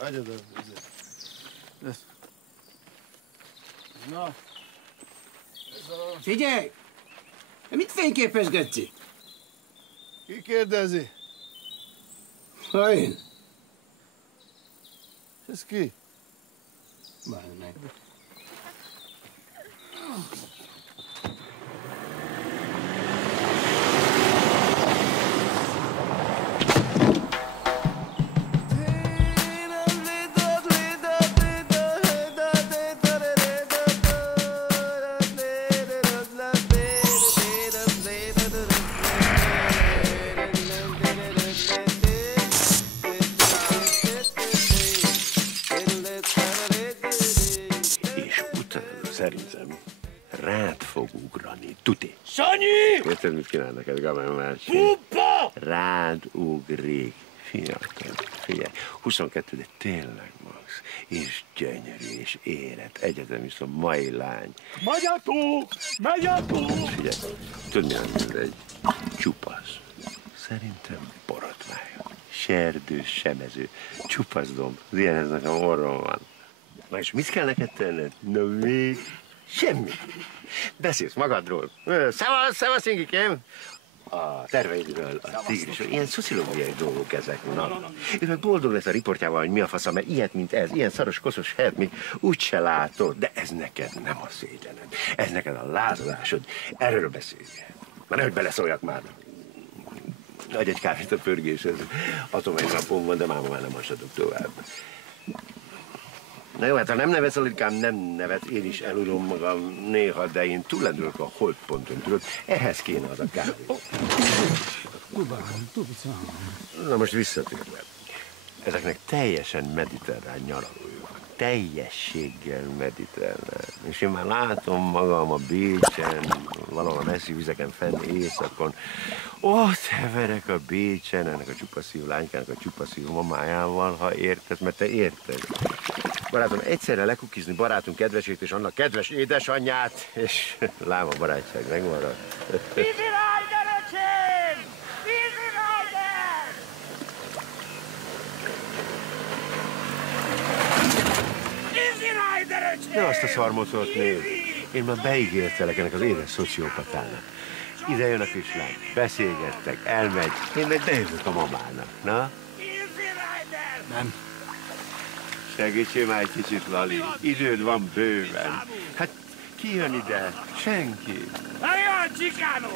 Hagyjad el. Na. Figyelj! Mit fényképezgetsz? Ki kérdezi? Ha én. Ez ki? Várj meg. Szerintem rád fog ugrani. Tuti. Sanyi! Érted, mit csinál neked, Gaben másik? Pupa! Rád ugrik. Fiatal, figyelj. 22, de tényleg, Max. És gyönyörű, és érett. Egyetemista mai lány. Megy a tó! Megy a tó! Figyelj, tudod mi ez egy csupasz? Szerintem borotvája. Serdő, sebező, csupasz domb. Az ilyenhez nekem orrom van. Na és mit kell neked tenned? Na még? Semmi. Beszélsz magadról. Szevasz, Ingikém! A terveidről, a tigrisről. Ilyen szociológiai dolgok ezek. Na. Ő meg boldog lesz a riportjával, hogy mi a fasza, mert ilyet, mint ez, ilyen szaros, koszos hert még úgyse látod. De ez neked nem a szégyened. Ez neked a lázadásod. Erről beszélj. Na nehogy beleszóljak már. Adj egy kávét a pörgéshez. Atomai napom van, de máma már nem hasadok tovább. Na jó, hát ha nem nevetsz, Alikám, nem nevet, én is elulom magam néha, de én túllendülök a holdponton, tudod, ehhez kéne az a kávé. Na most visszatérve. Ezeknek teljesen mediterrán nyaralói van. Teljességgel mediterrán. És én már látom magam a Bécsen, valahol a messzi vizeken fenn éjszakon. Ott heverek a Bécsen, ennek a csupaszívó lánykának a csupaszívó mamájával, ha érted, mert te érted. Barátom, egyszerre lekukizni barátunk kedvesét és annak kedves édesanyját, és lám a barátság megmarad. Easy Rider, öcsém! Easy Rider! Easy Rider, öcsém! Ne azt a szarmotort nézd. Én már beígértelek ennek az édes szociopatának. Ide jön a kislány, beszélgettek, elmegy, én meg bejövök a mamának, na? Easy Rider! Nem. Segítsél már egy kicsit, Lali. Időd van bőven. Hát ki jön ide? Senki. Nagyon Chicano!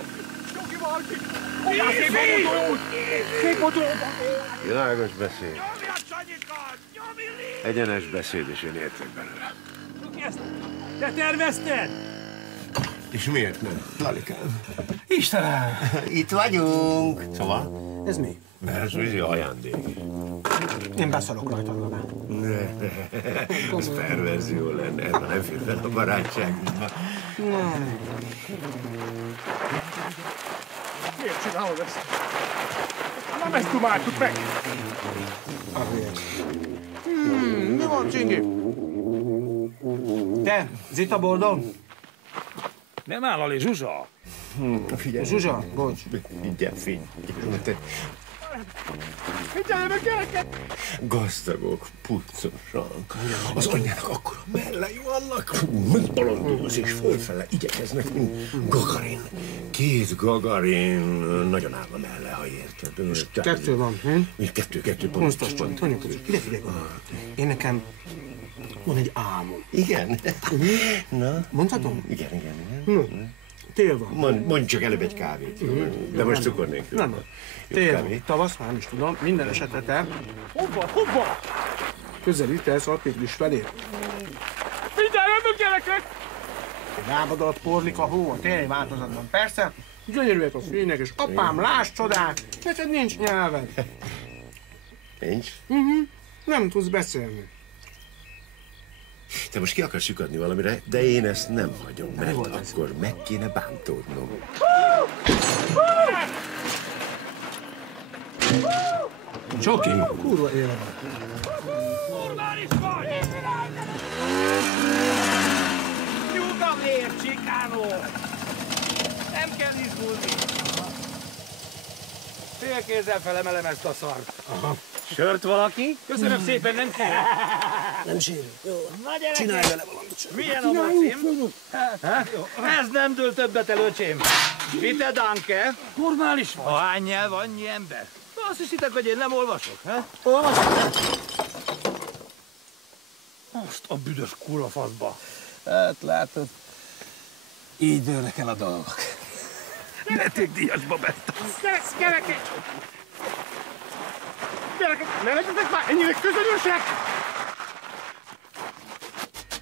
Világos beszéd. Nyomja, Sanyikat! Nyomj! Egyenes beszéd, és én értek belőle. Ezt te tervezted? És miért nem, Lalikám? Istenem! Itt vagyunk. Szóval? Ez mi? Ez vízi ajándék. Én beszarok rajta magam. Ez perverzió lenne, ez nem fér fel a barátságunkba. Miért csinálod ezt? Nem ezt dumáltuk meg! Mi van, Csingi? Te, Zita boldog? Nem áll Lali, Zsuzsa! Figyelj. Zsuzsa, bocs. Figyelj, figyelj. Figyeljenek, gyerekek! Gazdagok, puccosak. Az anyjának akkora mellei vannak, megbalondulsz és fölfele igyekeznek, mint Gagarin. Két Gagarin nagyon áll a melle, ha érted. Kettő van, Kettő pont. Ide figyelj, én nekem van egy álmom. Igen? Na? Mondhatom? Igen. Tél van. Mondj csak előbb egy kávét, de most cukor nélkül. Nem. Tél van. Tavasz, már nem is tudom. Minden esetre Hova? közelítesz a tigris felé. Figyeljenek, gyerekek! Lábad alatt porlik a hó a téli változatban. Persze, gyönyörűek a fények, és apám, láss csodák, neked nincs nyelved. Nincs? Nem tudsz beszélni. Te most ki akarsz lyukadni valamire, de én ezt nem hagyom, mert akkor meg kéne bántódnom. Csoki! Kurva élet. Kurván is vagy! Nyugodtan ér, Chicano! Nem kell izgulni. Félkézzel felemelem ezt a szart. Aha. Sört valaki? Köszönöm szépen, nem kérem. Nem sérül. Jó. Na gyerekek! Csinálj vele valamit. Milyen a macim? Ez nem dől többet el, öcsém. Bitte danke. Normális vagy. Hány nyelv, annyi ember. Azt hiszitek, hogy én nem olvasok, he? Azt a büdös kurva faszba. Hát látod, így dőlnek el a dolgok. Vetékdíjasba bettem. Gyerekek! Gyerekek, ne legyetek már ennyire közönösek!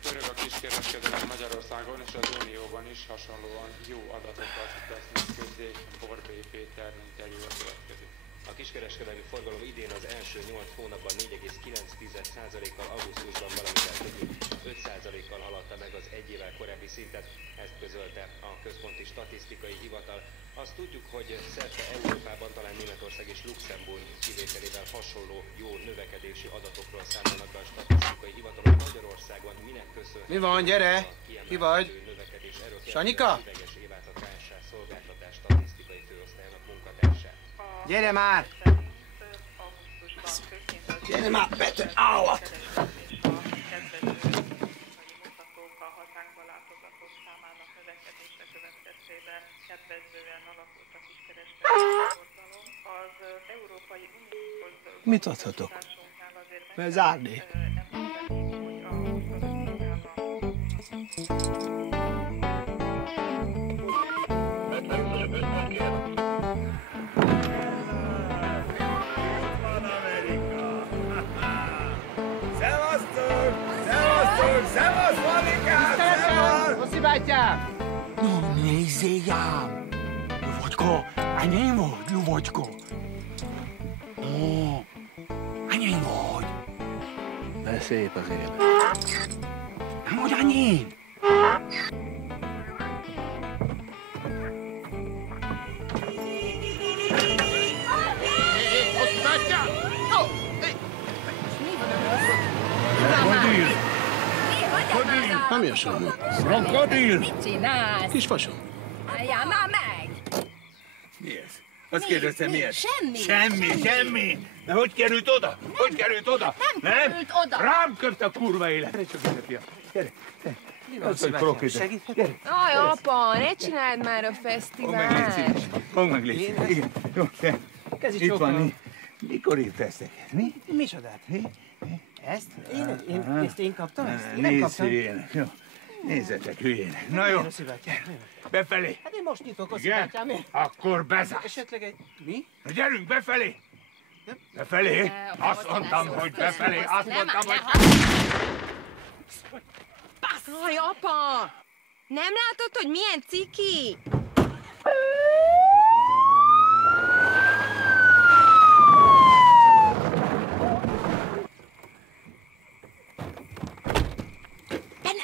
Pörög a kiskereskedelem Magyarországon és az Unióban is hasonlóan jó adatokat tesznek közzé. Borbély Péter interjúja következik. A kiskereskedelmi forgalom idén az első 8 hónapban 4,9%-kal, augusztusban valamivel több mint 5%-kal haladta meg az egy évvel korábbi szintet, ezt közölte a Központi Statisztikai Hivatal. Azt tudjuk, hogy szerte Európában, talán Németország és Luxemburg kivételével hasonló jó növekedési adatokról számolnak be a statisztikai hivatalok. Magyarországon minek köszönhető? Mi van, gyere? Ki vagy? Sanyika? Szolgáltatás statisztikai főosztályának munkatársát. Gyere már! Gyere már, beteg állat! A hazánkba látogatók számának növekedése következtében kedvezően alakult a kiskereskedelmi forgalom. Az Európai Unióhoz Mit adhatok? Mert zárni. Szevasz, Valikám! Szevasz! Oszi bátyám! No, nézzél! Luvogyko, enyém vagy, Luvogyko? Ó, enyém vagy. De szép az élet. Nem vagy enyém? Oszi bátyám! Nem ilyen semmi. Krokodil! Mit csinálsz? Kis fasom. Álljál már meg! Mi ez? Azt kérdeztem, mi ez? Semmi. Semmi! De hogy került oda? Hogy került oda? Nem került oda. Rám köpt a kurva élet. Gyere csak ide, fiam. Gyere. Az, hogy krokodil. Gyere. Aj, apa, ne csináld már a fesztivált. Fogd meg, légy szíves. Igen. Jó, te. Itt van. Mikor írt ezt neked? Mi? Micsodát? Ezt? Ezt én kaptam? Ezt? Én nem Nézz kaptam. hülyének. Jó. Nézzetek hülyének. Na jó. Oszi bátyám, Befelé. hát én most nyitok, Oszi Igen? bátyám, miért? Akkor bezársz. Esetleg egy... Mi? Na gyerünk, befelé. Befelé? Azt mondtam, hogy befelé. Azt mondtam, hogy... Aj, apa! Nem látod, hogy milyen ciki?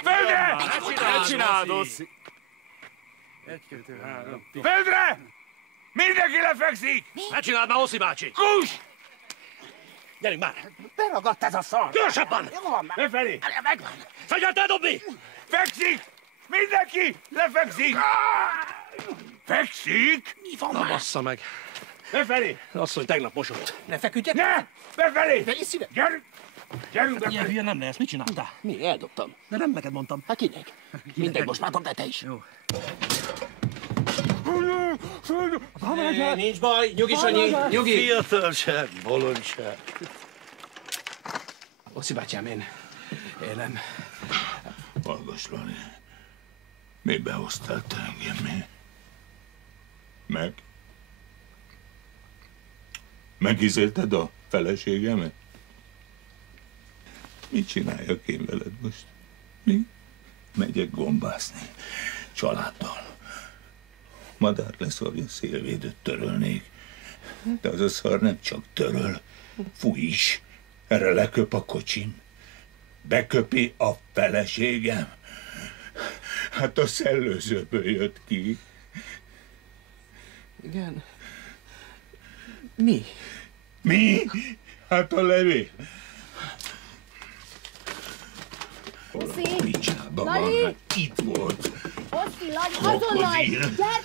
Földre! Ne csináld, Oszi! Földre! Mindenki lefekszik! Ne csináld már, Oszi bácsi! Kus! Gyerünk már! Beragadt ez a szar! Gyorsabban! Jó van már! Befelé! Megvan! Fegyvert eldobni! Fekszik! Mindenki lefekszik! Fekszik? Mi van már? Bassza meg! Befelé! Asszony tegnap mosott. Ne feküdjek! Ne! Befelé! Ne is szíve! Gyerünk! Gyerünk Ilyen befelé! hülye nem lesz, mit csináltál? Mi? Eldobtam. De nem neked mondtam. Hát kinek? Mindegy, most már dobd te is. Jó. Nincs baj, nyugi, Sanyi, nyugi. Fiatalság, bolondság. Oszi bátyám, én élem. Hallgass, Lali. Mi behoztál te engem, mi? Megízélted a feleségemet? Mit csináljak én veled most? Mi? Megyek gombászni. Családdal. Madár leszarja, szélvédőt törölnék. De az a szar nem csak töröl, fúj is. Erre leköp a kocsim. Beköpi a feleségem. Hát a szellőzőből jött ki. Igen. Mi? Mi? Hát a levél. Oszi! Picsába Lali! van, hát itt volt. Oszi, Lali, azonnal! Krokodil. Gyere!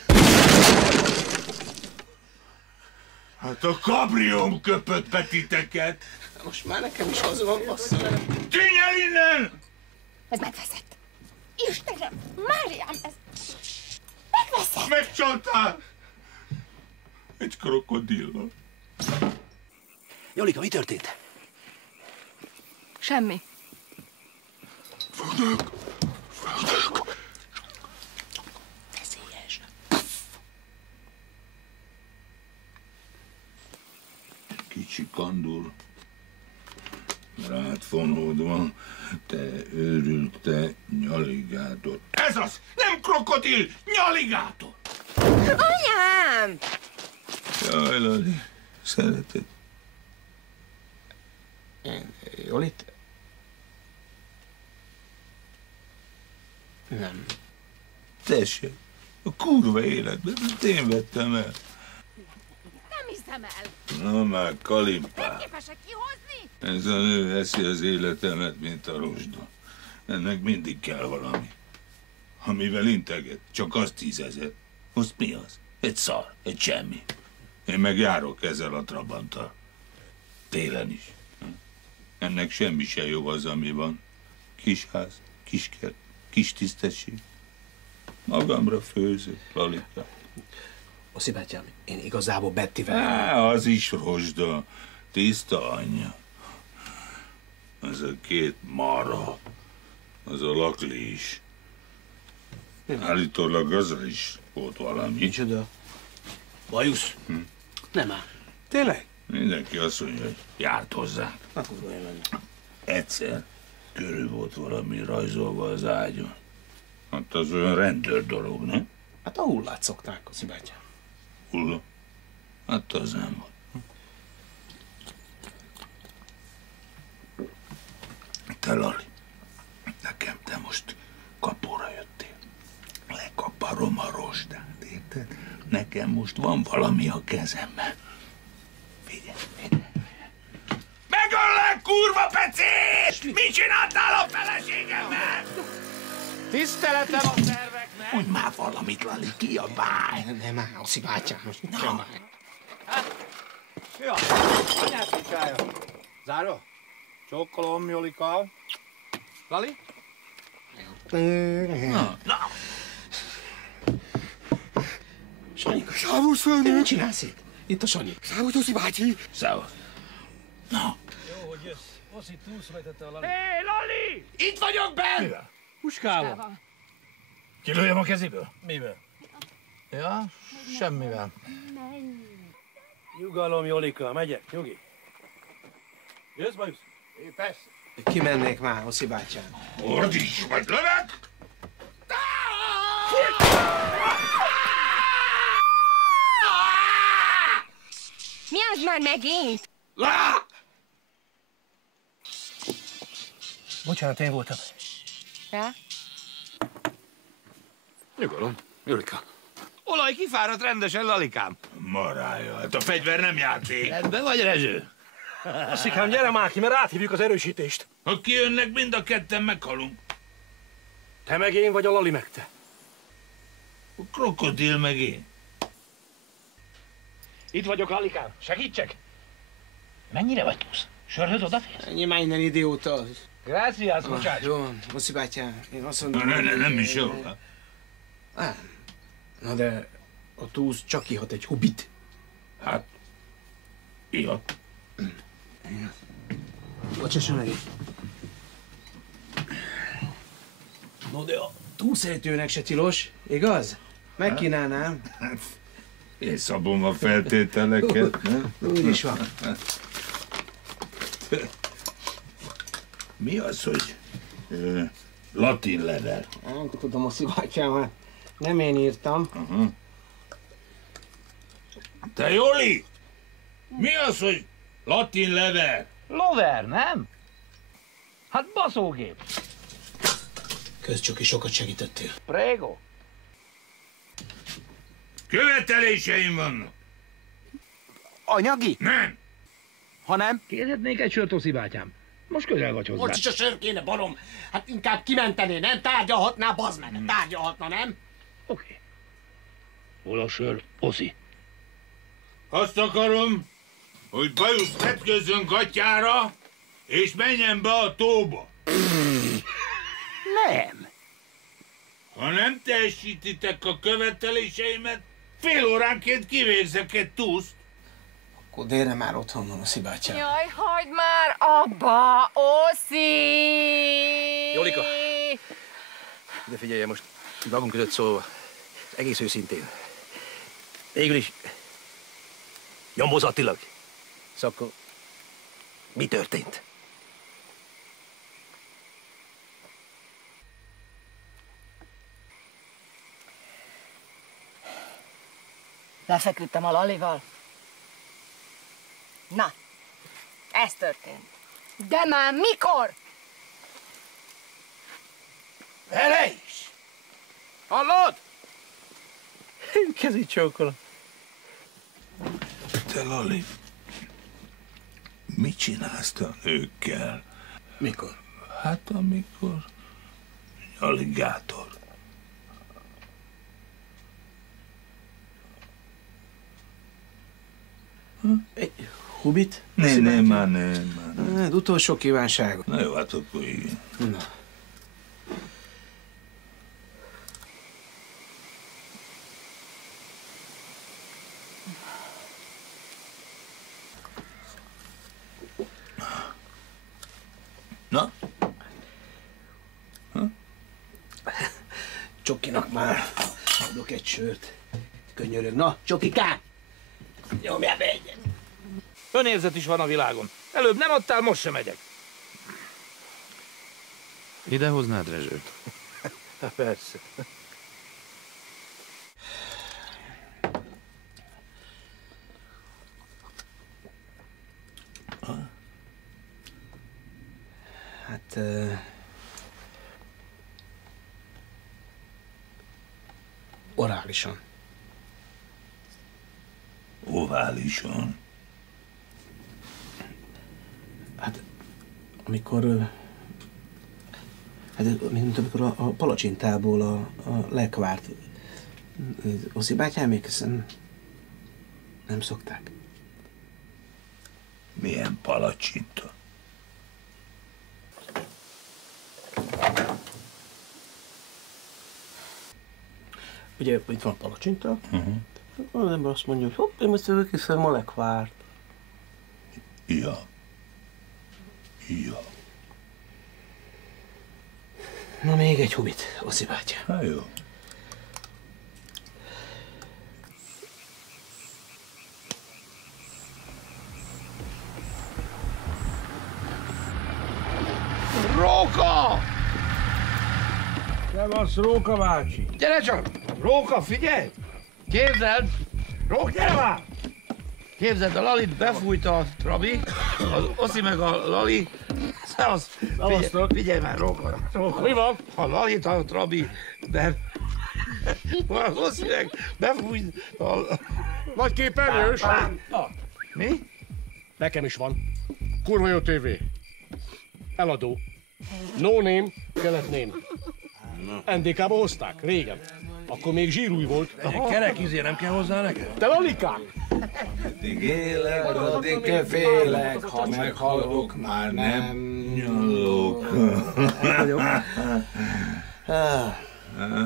Hát a kabrióm köpött be titeket. Most már nekem is az van, bassza. Tűnj el innen! Ez megveszett. Istenem, Máriám, ez... Megveszett. Megcsaltál! Egy krokodillal. Jolika, mi történt? Semmi. Földök! Veszélyes. Kicsi kandúr. Rád fonódva, te őrült, te nyaligátor. Ez az! Nem krokodil! Nyaligátor! Anyám! Jaj, Lali, szereted. Jolit? Nem. Tessék, a kurva életben, én vettem el. Nem hiszem el. Na már, kalimpál. Nem képesek kihozni? Ez a nő eszi az életemet, mint a rozsda. Ennek mindig kell valami. Amivel integet, csak az 10 000. Most mi az? Egy szar, egy semmi. Én meg járok ezzel a trabanttal. Télen is. Ennek semmi se jó az, ami van. Kis ház, kis kert, kis tisztesség. Magamra főzök, Lalika. Oszi bátyám, én igazából Bettivel... Az is rozsda. Tiszta anyja. Az a 2 mara. Az a lakli is. Állítólag azzal is volt valami. Micsoda? Bajusz? Nem áll. Tényleg? Mindenki azt mondja, hogy járt hozzánk. Hát kurva jelen. Egyszer körül volt valami rajzolva az ágyon. Hát az olyan rendőr dolog, nem? Hát a hullát szokták, Oszi bátyám. Hulla? Hát az nem volt. Te, Lali, nekem te most kapóra jöttél. Lekaparom a rozsdát, érted? Nekem most van valami a kezemben. Figyelj, figyelj. Megöllek, kurva pecés! Mit csináltál a feleségemmel? Tiszteletem a szerveknek! Mondj már valamit, Lali, kiabálj! Nem áll, Oszi bátyám, most mit kiabálj? Ja, anyát picsája. Zárva? Csókolom, Jolika. Lali? Na. Sanyika, Szávusz, főnök! mit csinálsz itt? Itt a Sanyi. Szávusz, Oszi bácsi! Szávasz. Na. Jó, hogy jössz. Oszi túlszvetette a Lali. Hé, Lali! Itt vagyok benn! Puskával. Kilőjem a kezéből? Mivel? Ja, semmivel. Nyugalom, Jolika, megyek, nyugi. Jössz, Bajusz? É, persze. Kimennék már, Oszi bátyám. Ordíts, vagy lövök! Mi az már megint? Bocsánat, én voltam. Ja? Nyugalom, Jolika. Olaj kifáradt rendesen, Lalikám. Marája, hát a fegyver nem játék. Rendben vagy, Rezső? Oszikám, gyere már ki, mert áthívjuk az erősítést. Ha kijönnek, mind a ketten meghalunk. Te meg én, vagy a Lali meg te? A krokodil meg én. Itt vagyok, Lalikám. Segítsek? Mennyire vagy túsz? Sörhöz odaférsz? Ennyi már innen, idióta. Gracias, muchacho. Jó van, Oszi bátyám, én azt mondom... Nem is jó. Na de a túsz csak ihat egy hubit. Hát, ihat. Bocsásson meg. No de a túlszeretőnek se tilos, igaz? Megkínálnám. Én szabom a feltételeket, nem? Úgy is van. Mi az, hogy latin level? Nem tudom, Oszi bátyám, hát nem én írtam. Te, Joli! Mi az, hogy latin level? Lover, nem? Hát baszógép. Közcsoki, sokat segítettél. Prego. Követeléseim vannak. Anyagi? Nem. Ha nem? Kérhetnék egy sört, Oszi bátyám. Most közel vagy hozzá. Most is a sör kéne, barom. Hát inkább kimentené, nem? Tárgyalhatná, bazd meg. Tárgyalhatna, nem? Oké. Hol a sör, Oszi? Azt akarom, hogy Bajusz vetkőzzön gatyára, és menjen be a tóba. Nem. Ha nem teljesítitek a követeléseimet, fél óránként kivégzek egy túszt. Akkor délre már otthon van Oszi bátyám. Jaj, hagyd már abba, Oszi! Jolika, de figyelj, most magunk között szólva, egész őszintén. Végül is nyomozatilag. Szóval akkor mi történt? Lefeküdtem a Lalival. Na, ez történt. De már mikor? Vele is! Hallod? Kezit csókolom. Te, Lali, mit csinálsz te a nőkkel? Mikor? Hát amikor alligátor. Egy hubit? Nem, már. Hát, utolsó kívánság. Na jó, hát akkor igen. Na. Na? Csokinak már adok egy sört. Könyörög. Na, Csokikám! Nyomjál be egyet. Önérzet is van a világon. Előbb nem adtál, most sem megyek. Ide hoznád Rezsőt? Persze. Hát... orálisan. Oválisan? Hát, amikor... Hát, mint amikor a palacsintából a lekvárt Oszi bátyámék hiszen nem szokták. Milyen palacsinta? Ugye itt van a palacsinta, az ember azt mondja, hogy hopp, én most kiszem a lekvárt. Ja. Na még egy hubit, Oszi bátya. Hát jó. Róka! Szevasz, Róka bácsi! Gyere csak! Róka, figyelj! Képzeld! Róka, gyere már! Képzeld, a Lalit befújta a Trabi, az Oszi meg a Lali. Szevasz! Figyelj már, Róka! Mi van? A Lalit a Trabi, de az Oszi meg befújt a... Nagy képernyős! Mi? Nekem is van. Kurva jó tévé. Eladó. No name, kelet name. NDK-ba hozták, régen. Akkor még zsírúj volt. Kerek izé nem kell hozzá neked? Te Lalikám! Addig élek, addig félek, ha meghalok, már nem nyalok.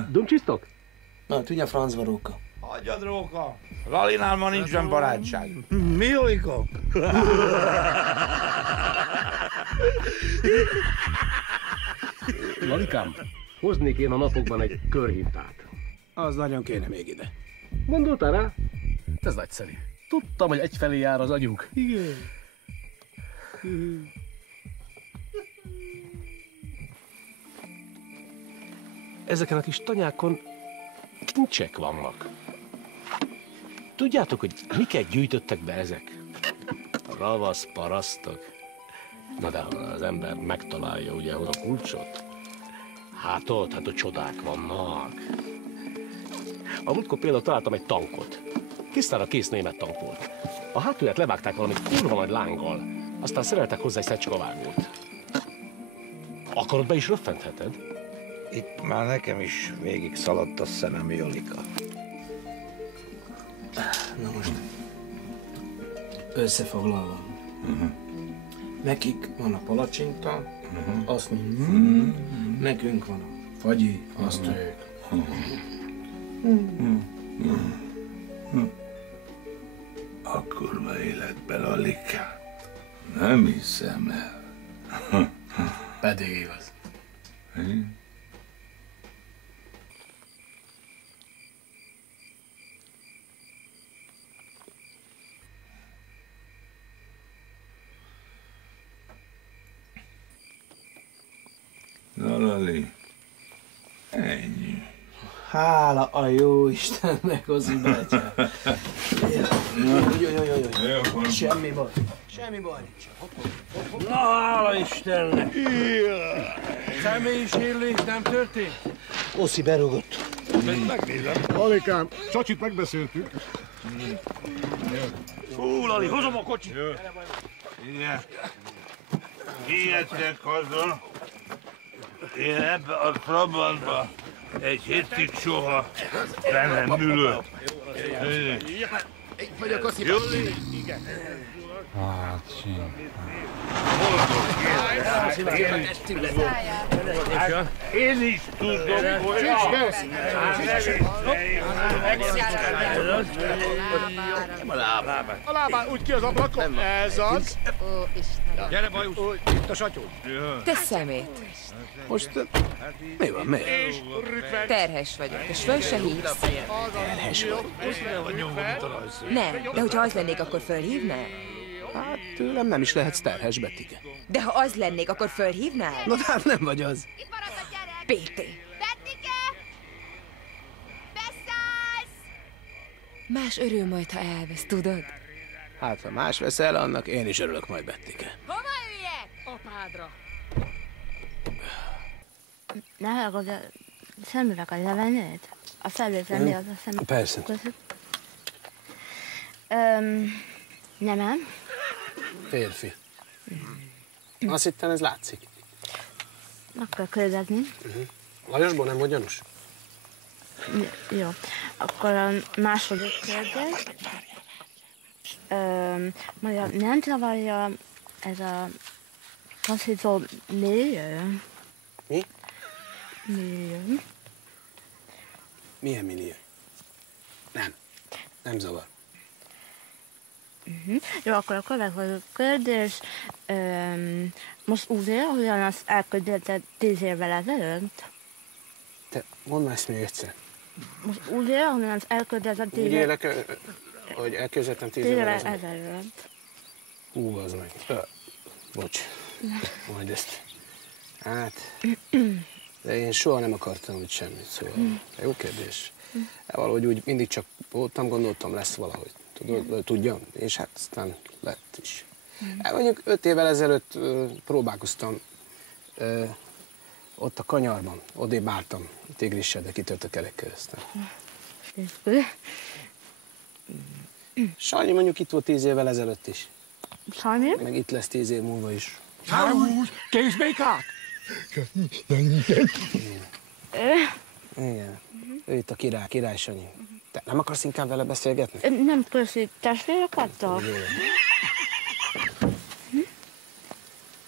Dumcsisztok? Na, tudja francba, Róka. Hagyjad, Róka! Lalinál ma nincsen barátság. Mi, Jolika? Lalikám, hoznék én a napokban egy körhintát. Az nagyon kéne még ide. Gondoltál rá? Ez nagyszerű. Tudtam, hogy egyfelé jár az agyunk. Igen. Ezeken a kis tanyákon kincsek vannak. Tudjátok, hogy miket gyűjtöttek be ezek? Ravasz parasztok. Na de ha az ember megtalálja ugye a kulcsot, hát ott csodák vannak. A múltkor például találtam egy tankot. Tisztára kész német tank volt. A hátulját levágták valami kurva nagy lánggal, aztán szereltek hozzá egy szedcsokavágót. Akarod, be is röffentheted? Itt már nekem is végig szaladt a szemem, Jolika. Na most, Összefoglalva. Nekik van a palacsinta, azt nekünk van a fagyi, azt ők. A kurva életbe, Lalika. Nem hiszem el. Pedig igaz. Na, Lali, ennyi. Hála a jó Istennek, Ozi bátyám. Jó. Semmi baj. Semmi baj nincs. Na, hála Istennek! Személyi sérülés nem történt? Oszi berúgott. Megnézem. Lalikám, Csacsit megbeszéltük. Fú, Lali, hozom a kocsit! Igen. Vigyettek haza. Én ebbe a Trabantba egy hétig soha le nem ülök. Itt vagyok, Oszi. Igen. Hát, Én is tudom, hogy a lábán, úgy ki az ablakon. Ez az. Gyere, Bajusz! Itt a satyó. Te szemét. Most mi van, mi? Terhes vagyok, és föl se hívsz. Terhes vagy. Nem, de hogyha az lennék, akkor fölhívnál? Hát tőlem nem is lehetsz terhes, Bettike. De ha az lennék, akkor fölhívnál? Na, hát nem vagy az. Péter. Más örül majd, ha elvesz, tudod? Hát, ha más veszel, annak én is örülök majd, Bettike. Hova üljek? Apádra. Ne hallgod, a szemüveg a levennéd? A felvétel mi az a szemüveg? Persze. Nem. Férfi. Azt hittem, ez látszik. Akkor kérdezni. Lajosból nem vagy gyanús? Jó. Akkor a második kérdés. Majd nem zavarja ez a taszító millió? Mi? Millió. Milyen millió? Nem zavar. Jó, akkor a következő kérdés. Most úgy él, hogyan azt elköldötted 10 évvel ezelőtt? Te mondd már ezt még egyszer. Most úgy él, hogyan azt elköldötted 10 Úgy évvel élek, hogy elképzeltem 10 évvel ezelőtt. Hú, az meg. Bocs. Majd ezt. Hát. De én soha nem akartam úgy semmit, szóval. Jó kérdés. Valahogy úgy mindig csak voltam, gondoltam, lesz valahogy. Tudjam, és hát aztán lett is. Mondjuk 5 évvel ezelőtt próbálkoztam ott a kanyarban, odébb álltam, tigrissel, de kitört a kerekkel aztán. Sanyi mondjuk itt volt 10 évvel ezelőtt is. Sanyi? Meg itt lesz 10 év múlva is. Kézbékák! Igen. Ő itt a király Sanyi. Te nem akarsz inkább vele beszélgetni? Nem köszi, testvérek adtak?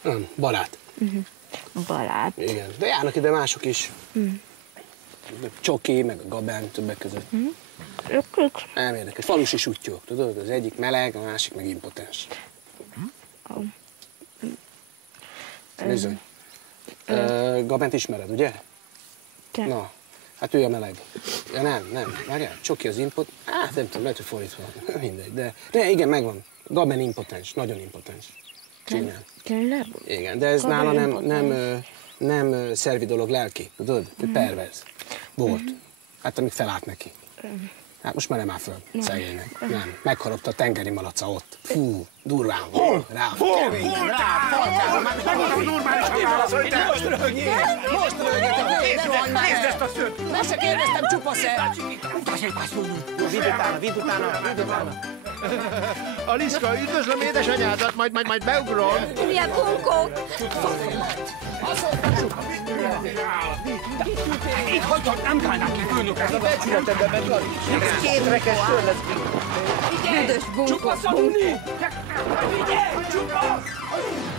Nem, barát. Barát. Igen, de járnak ide mások is. Csoki, meg a Gabán többek között. Nem érdekes. Falusi sutyók, tudod? Az egyik meleg, a másik meg impotens. Bizony. Gabánt ismered, ugye? Te. Na, hát ő a meleg. Ja, nem. Várjál, Csoki az impotens. Hát nem tudom, lehet, hogy fordítva. Mindegy, de igen, megvan. Gabán impotens, nagyon impotens. Csúnyán. Tényleg? Igen, de ez nála nem szervi dolog, lelki, tudod? Ő perverz. Volt. Hát amíg felállt neki. Hát most már nem áll föl, szegénynek. Nem. Megharapta a tengeri malaca ott. Fú, durván. Hol? Rá. Megmondom, normális határa. Most röhögjél! Most röhögjél! Nézd ezt a szőt! Most se kérdeztem, csupasz-e! Vidd utána. Aliszka, üdvözlöm édesanyádat, majd beugrom. Milyen unkók! Itt hagyjad, nem állnák ki főnöket. A becsületedbe meg Lali. Két rekes tör lesz. Büdös Csupasz, Aduni! Figyelj! Csupasz!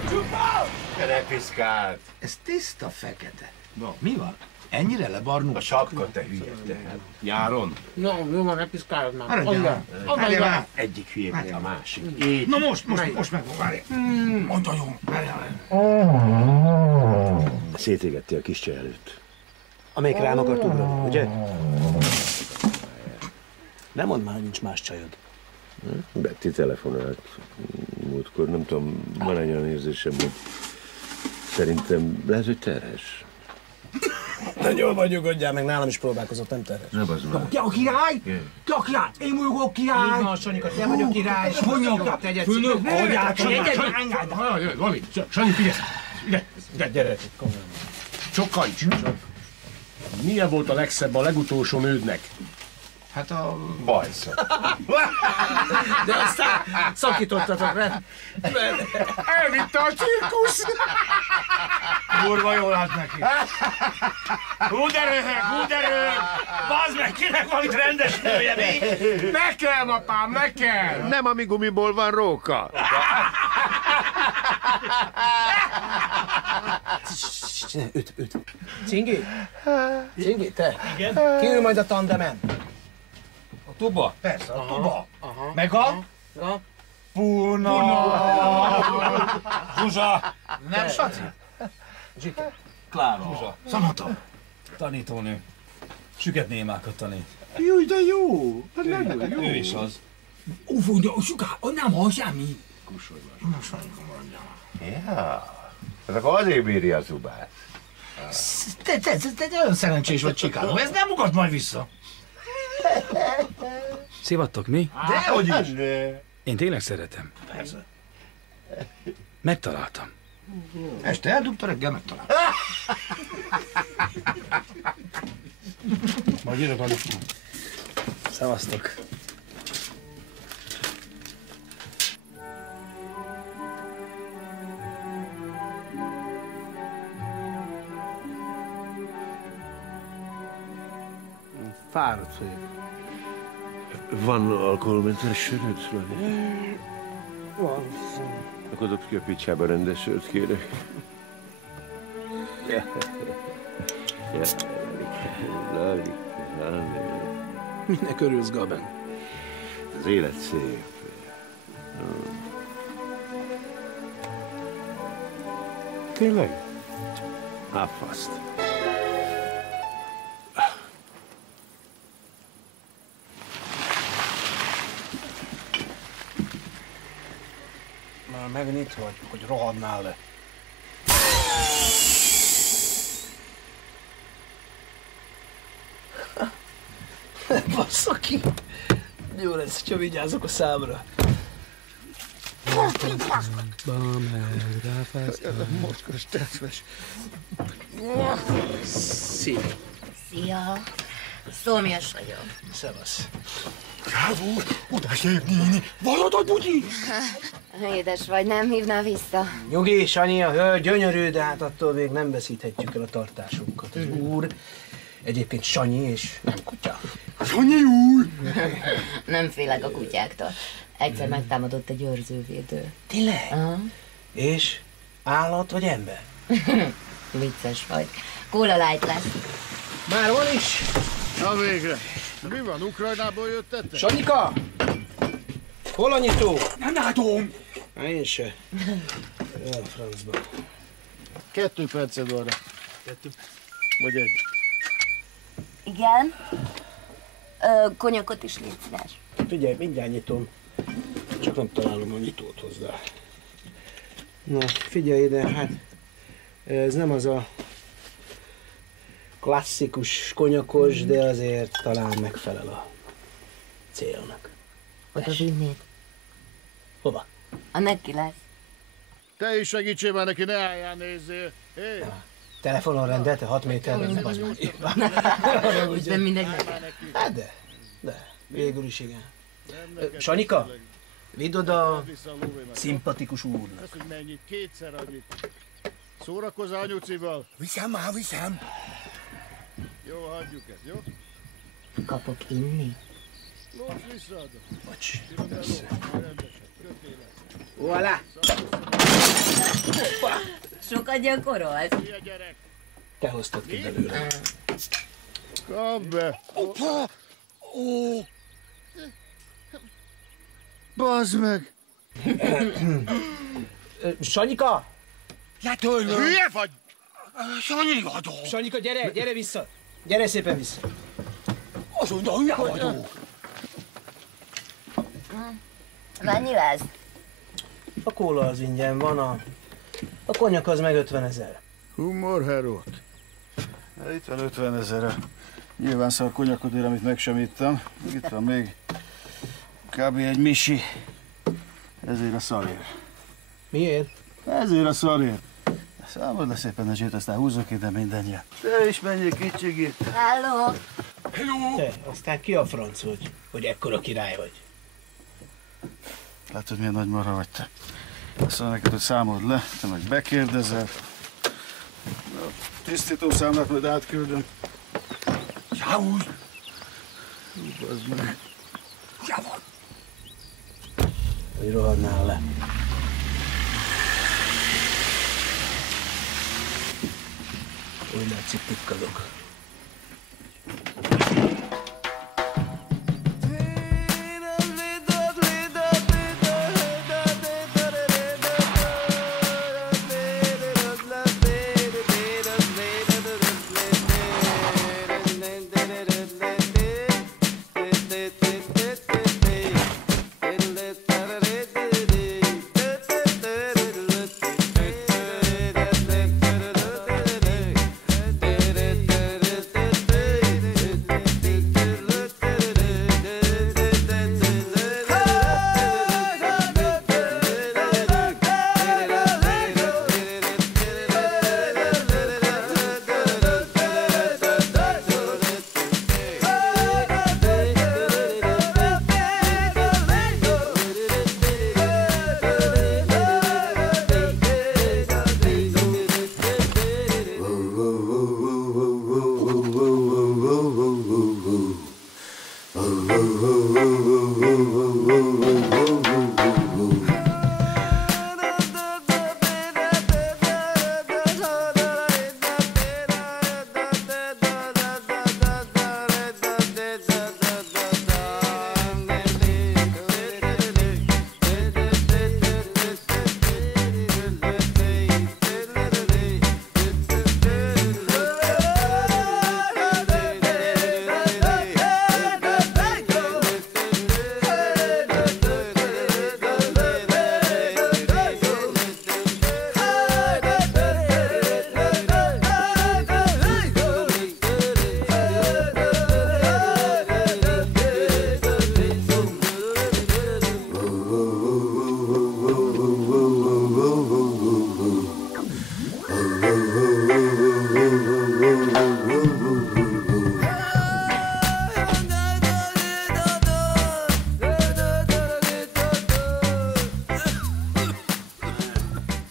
Csupasz! Ne piszkált! Ez tiszta fekete. No, mi van? Ennyire lebarnul? A sapka, te hülye, te. Nyáron. No, jó, ne piszkáljad már. Maradjál már! Egyik hülye, mint a másik. Így. Na most megvárj. Mondja jó. Szétégette a kis cseh előtt. Amelyik rám akart ugrani, ugye? Nem mondd már, hogy nincs más csajod. Betty telefonált múltkor, nem tudom, van egy olyan érzésem, hogy szerintem lehet, hogy terhes. Nagyon vagy, nyugodjál meg, nálam is próbálkozott, nem terhes. Ne bazd már. Te a király? Te a király? Én vagyok király! Így van, Sanyika, te vagy a király. Sanyika, tegyed főnök, szíved. Lali, Sanyi, figyelj! Ide, gyere! Csokkancs! Milyen volt a legszebb a legutolsó nődnek? Hát a bajsza. De aztán szakítottatok rá. Elvitte a cirkusz! kurva jól állt neki. Húderőhög! Bazd meg, kinek valamit rendes nője még! Nekem, apám, nekem! Nem, ami gumiból van róka. Üt. Cingi? Cingi, te? Igen? Ki ül majd a tandemen? A tuba? Persze, a tuba. Meg a? Puna. Zsuzsa. Nem, Saci? Zsike. Klára. Zsuzsa. Szamata. Tanítónő. Süket némákat tanít. Jó, de jó! Hát nagyon jó! Ő is az. Ufó, suká, nem hall semmi. Kussolj már. Ja. Ez akkor azért bírja a szubát. Te olyan szerencsés vagy, Csikáló. Ez nem ugat majd vissza. Szivattok, mi? Dehogy is. Én tényleg szeretem. Persze. Megtaláltam. Este eldugta, reggel megtaláltam. Majd jövök a listán. Szevasztok. Fáradt vagyok. Van alkoholmentes söröd, Lali? Van. Akkor dobd ki a picsába, rendes sört kérek. Lali. Minek örülsz, Gaben? Az élet szép. Tényleg? Hát faszt. Már megint itt vagy, hogy rohadnál le. Bassza ki! Jó lesz, ha vigyázok a számra. Mocskos tetves. Szia! Szia! Szomjas vagyok. Szevasz. Csávó, oda szép néni, valadod, bugyi? Édes vagy, nem hívnál vissza? Nyugi, Sanyi, a hölgy gyönyörű, de hát attól még nem veszíthetjük el a tartásunkat. Az úr egyébként Sanyi és nem kutya. Sanyi úr! Nem félek a kutyáktól. Egyszer megtámadott egy őrzővédő. Tényleg? És állat vagy ember? Vicces vagy. Cola Light lesz. Már van is? Na végre. Mi van, Ukrajnából jöttetek? Sanyika! Hol a nyitó? Nem látom! Én se. Ja, francba. 2 perced van rá. 2? Vagy 1? Igen. Konyakot is légy szíves. Figyelj, mindjárt nyitom. Csak nem találom a nyitót hozzá. Na, figyelj ide, hát ez nem az a klasszikus konyakos, de azért talán megfelel a célnak. Oda vinnéd? Hova? A neki lesz. Te is segítsél már neki, ne álljál, nézzél. Hé! Telefonon rendelte 6 méterre. De mindegy nekem. Hát de, végül is igen. Sanyika, vidd oda szimpatikus úrnak. Ez, hogy mennyit, 2-szer annyit. Szórakozzál anyucival. Viszem. Jó, hagyjuk ezt, jó? Kapok inni? Lócs visszaadom. Bocs, persze. Voilà! Sokat gyakorolt? Te hoztad ki belőle. Kap be! Opa! Ó! Bazd meg! Sanyika! Letolva! Hülye vagy! Sanyi vagyok! Sanyika, gyere vissza! Gyere szépen vissza! Azt mondja, hülye vagyok! Mennyi lesz? A kóla az ingyen van, a konyak az meg 50 000. Humorherót. Itt van 50 000. Nyilván szar konyakodér, amit meg sem ittam. Itt van még kb. Egy misi. Ezért a szarért. Miért? Ezért a szarért. Számold le szépen a zsét, aztán húzzuk ide mindennyian. Te is menjél kicsigét. Hello! Hello! Te, aztán ki a franc vagy, hogy ekkora király vagy? Látod, milyen nagy marha vagy te. Azt mondom neked, hogy számold le, te meg bekérdezel. A tisztítószámlát majd átküldöm. Jávúj! Bazd meg. Jávúj! Hogy rohadnál le. Úgy látszik, tikkadok.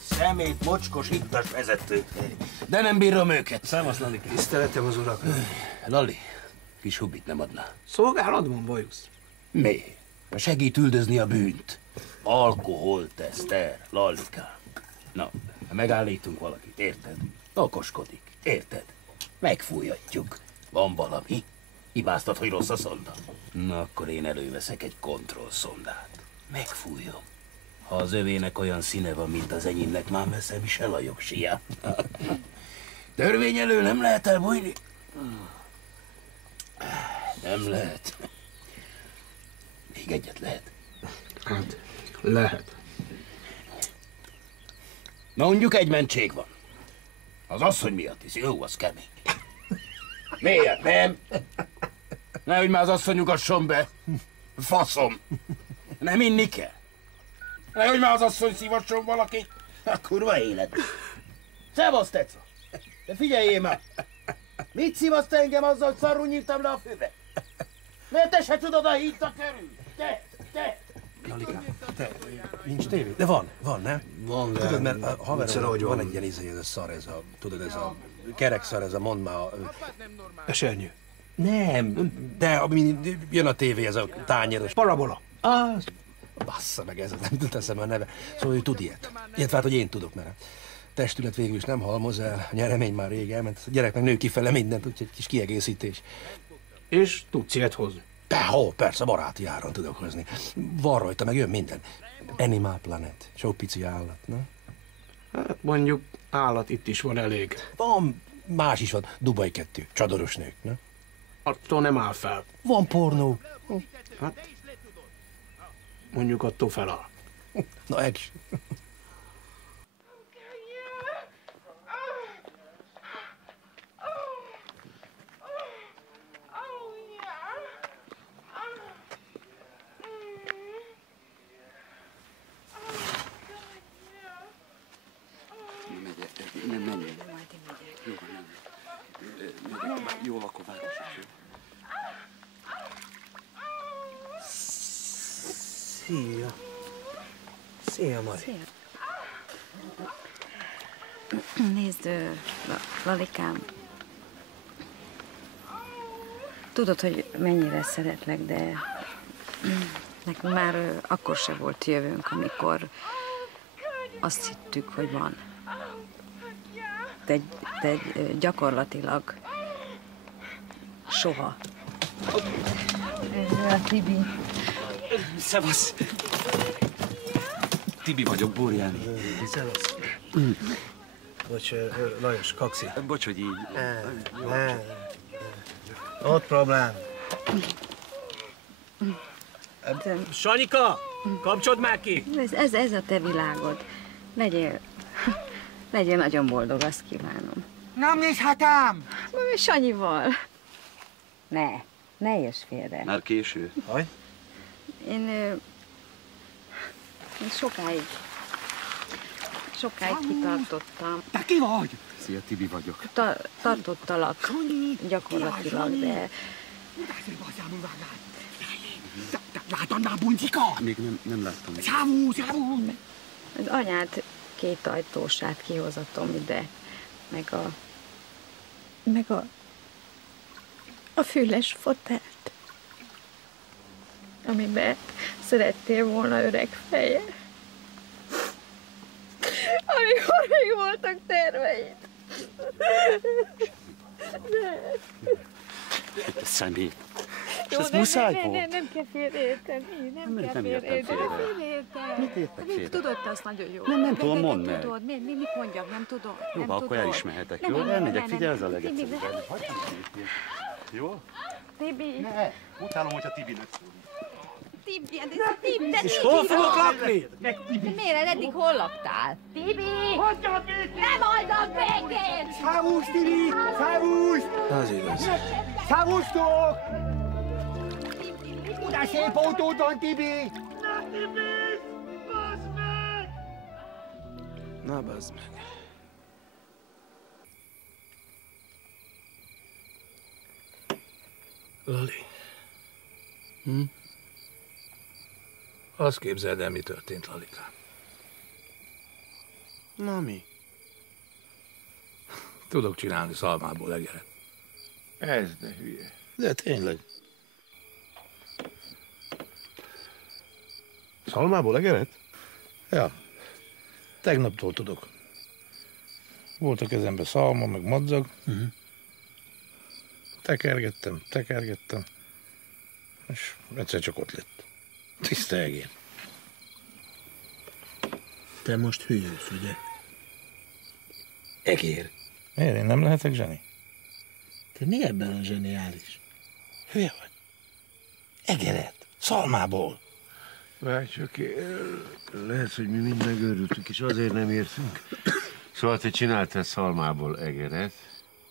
Szemét, mocskos, ittas vezetőt. De nem bírom őket. Számasz, Lali. Tiszteletem az urak. Lali, kis hubit nem adná. Szolgálatban, bajusz. Mi? Segít üldözni a bűnt. Alkoholteszter, Lalikám. Na, megállítunk valakit, érted? Okoskodik, érted? Megfújhatjuk. Van valami? Hibáztat, hogy rossz a szonda? Na, akkor én előveszek egy kontrollszondát. Megfújom. Ha az övének olyan színe van, mint az enyémnek, már veszem is el a jogsiját. Törvény elől nem lehet elbújni? Nem lehet. Még egyet lehet. Hát, lehet. Na, mondjuk egy mentség van. Az asszony miatt is. Jó, az kemény. Miért nem? Nehogy már az asszony nyugasson be. Faszom. Nem inni kell. Nehogy már az asszony szívasson valaki. A kurva élet. Szevasz, Teca. De figyeljél már. Mit szívaszt engem azzal, hogy szarul nyírtam le a főbe? Miért te se tudod a hídta körül? Te! Lalikám, te, nincs tévé? De van, nem? Van, tudod, mert a haverom, van egy ilyen ez a szar, ez a, tudod, ez a kerekszar, ez a mondd már... Esernyő. Nem, de ami jön a tévé, ez a tányéros. Parabola. Az. Bassza meg, ez nem jutott eszembe a neve. Szóval ő tud ilyet. Illetve hát, hogy én tudok, mert a testület végül is nem halmoz el, a nyeremény már rég elment, a gyerek meg nő kifele mindent, úgyhogy egy kis kiegészítés. És tudsz ilyet hozni? Persze, baráti áron tudok hozni. Van rajta, meg jön minden. Animal Planet, sok pici állat, na? Hát mondjuk állat itt is van elég. Van, más is van, Dubai 2, csadoros nők, na? Attól nem áll fel. Van pornó. Hát, mondjuk attól feláll. Na, egy. Jó, akkor város is. Szia. Szia, Mari. Szia. Nézd, Lalikám, tudod, hogy mennyire szeretlek, de nekünk már akkor se volt jövőnk, amikor azt hittük, hogy van. De gyakorlatilag soha. Tibi. Szevasz! Tibi vagyok, Borjáni. Szevasz. Bocs, Lajos, kaxi. Bocs, hogy így. Ott problém. Sanyika, kapcsold már ki! Ez a te világod. Legyél nagyon boldog, azt kívánom. Nem nézhetem! Sanyival. Ne jössz félre. Már késő. Haj? Én sokáig kitartottam. Te ki vagy? Szia, Tibi vagyok. Tartottalak gyakorlatilag, de... Látod már, buncika? Még nem láttam. Szávú! Az anyád két ajtósát kihozatom ide, meg a füles fotelt, amiben szerettél volna öreg feje. Amikor még voltak terveid. Szemét. És Jó, ez muszáj volt? Nem kell félreérteni, nem kell félreérteni. Mit értek félre? Tudod, te azt nagyon jó. Nem tudom, mondd meg. Tudod, mit mondjak, nem tudom. Jó, akkor el is mehetek, jó? Elmegyek, figyelj, az a legegyszerűbb. Jó? Tibi. Ne, utálom, hogyha Tibinek szól. Tibi, de Tibi. És hol fogok lakni? Miért? Eddig hol laktál? Tibi! Hagyjad békén! Nem hagyom békén! Szávús, Tibi! Szávús! Az igaz. Szávustok! Uda szép autód van, Tibi! Na, Tibi! Bazd meg! Na, bazd meg. Lali. Azt képzeld el, mi történt, Lalikám. Na mi? Tudok csinálni szalmából egeret. Ez de hülye. De tényleg. Szalmából egeret? Ja. Tegnaptól tudok. Volt a kezembe szalma, meg madzag. Tekergettem. És egyszer csak ott lett. Tiszta egér. Te most hülyősz, ugye? Egér. Miért? Én nem lehetek zseni? Te mi ebben a zseniális? Hülye vagy. Egeret. Szalmából. Várj csak, lehet, hogy mi mind megőrültünk, és azért nem értünk. Szóval te csináltál szalmából egeret,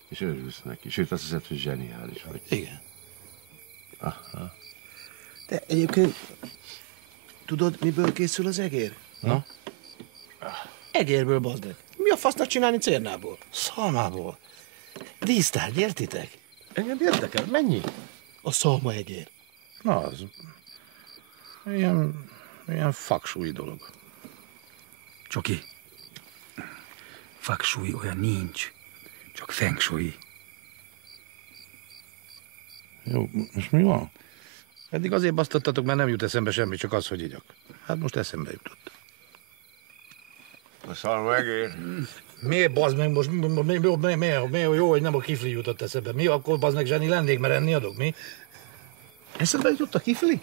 és örülsz neki. Sőt, azt hiszed, hogy zseniális vagy. Igen. Aha. Te egyébként tudod, miből készül az egér? Na? Egérből, bazd meg. Mi a fasznak csinálni cérnából? Szalmából. Dísztárgy, értitek? Engem érdekel, mennyi? A szalma egér. Na az. Ilyen faksúly dolog. Csoki, faksúly olyan nincs, csak fengsúly. Jó, most mi van? Eddig azért basztottatok, mert nem jut eszembe semmi, csak az, hogy igyak. Hát most eszembe jutott. A szalma egér. Miért, bazd meg, most miért jó, hogy nem a kifli jutott eszembe? Mi akkor, bazd meg, zseni lennék, mert enni adok, mi? Eszembe jutott a kifli?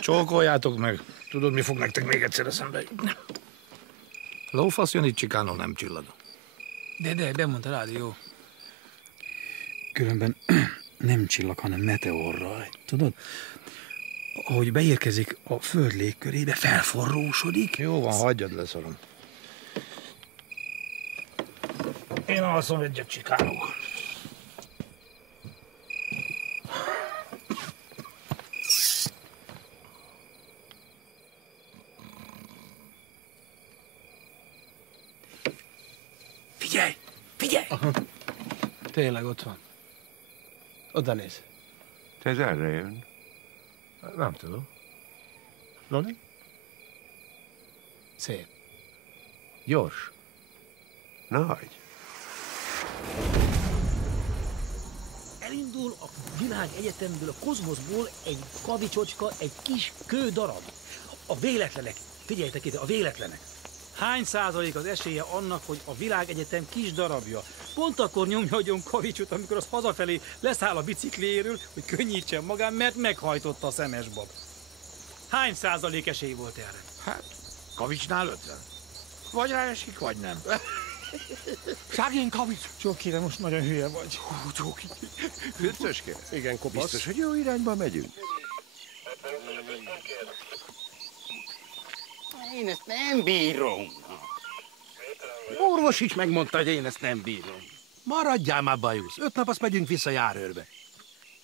Csókoljátok meg. Tudod, mi fog nektek még egyszer eszembe jutni? Lófasz jön itt Csikánól, nem csillag. De, bemondta rádió. Különben nem csillag, hanem meteorraj. Tudod? Ahogy beérkezik a föld légkörébe, felforrósodik. Jó van, hagyjad, leszorom. Én alszom egyet Csikánóval. Figyelj! Figyelj! Aha. Tényleg ott van. Oda néz. Te ez erre jön? Nem tudom. Loli? Szép. Gyors. Nagy. Elindul a világegyetemből, a kozmoszból egy kavicsocska, egy kis kődarab. A véletlenek, figyeljetek ide, a véletlenek. Hány százalék az esélye annak, hogy a világegyetem kis darabja pont akkor nyomjon kavicsot, amikor az hazafelé leszáll a bicikléről, hogy könnyítsen magán, mert meghajtotta a szemesbab. Hány százalék esély volt erre? Hát, kavicsnál 50. Vagy ráesik, vagy nem. Szegény kavics! Csoki, de most nagyon hülye vagy. Csoki. Hűtöske? Igen, kopasz. Biztos, hogy jó irányba megyünk? Én ezt nem bírom. Orvos is megmondta, hogy én ezt nem bírom. Maradjál már, bajusz. 5 nap, azt megyünk vissza Járőrbe.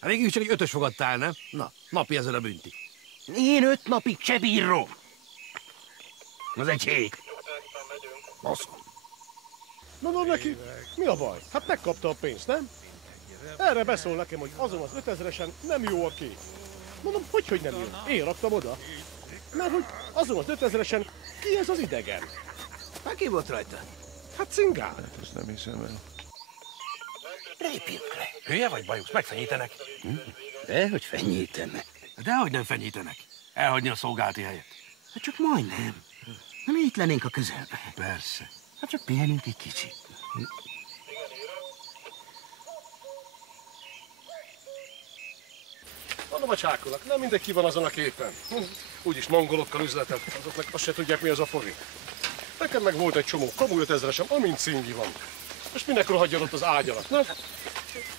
Hát végül csak egy 5-ös fogadtál, nem? Na, napi ezen a bünti. Én 5 napig se bírom. Az egy hét. Baszom. Mondom neki, mi a baj? Hát megkapta a pénzt, nem? Erre beszól nekem, hogy azon az 5000-esen nem jó a kép. Mondom, hogy nem jó? Én raktam oda. Mert hogy azon az 5000-esen ki ez az idegen? Hát ki volt rajta? Hát Cingál. Hát ezt nem hiszem el. Lépjünk le. Hülye vagy, bajusz? Megfenyítenek. Dehogy fenyítenek. Dehogy nem fenyítenek. Elhagyni a szolgálati helyet. Hát csak majdnem. Nem itt lennénk a közelben. Persze. Hát csak pihenünk egy kicsit. Mondom a csákolak, nem mindegy ki van azon a képen. Úgyis mongolokkal üzletet, azoknak azt se tudják, mi az a forint. Nekem meg volt egy csomó kamu 5000-esem, amint cingi van. Most minek rohadjon ott az ágy alatt, nem?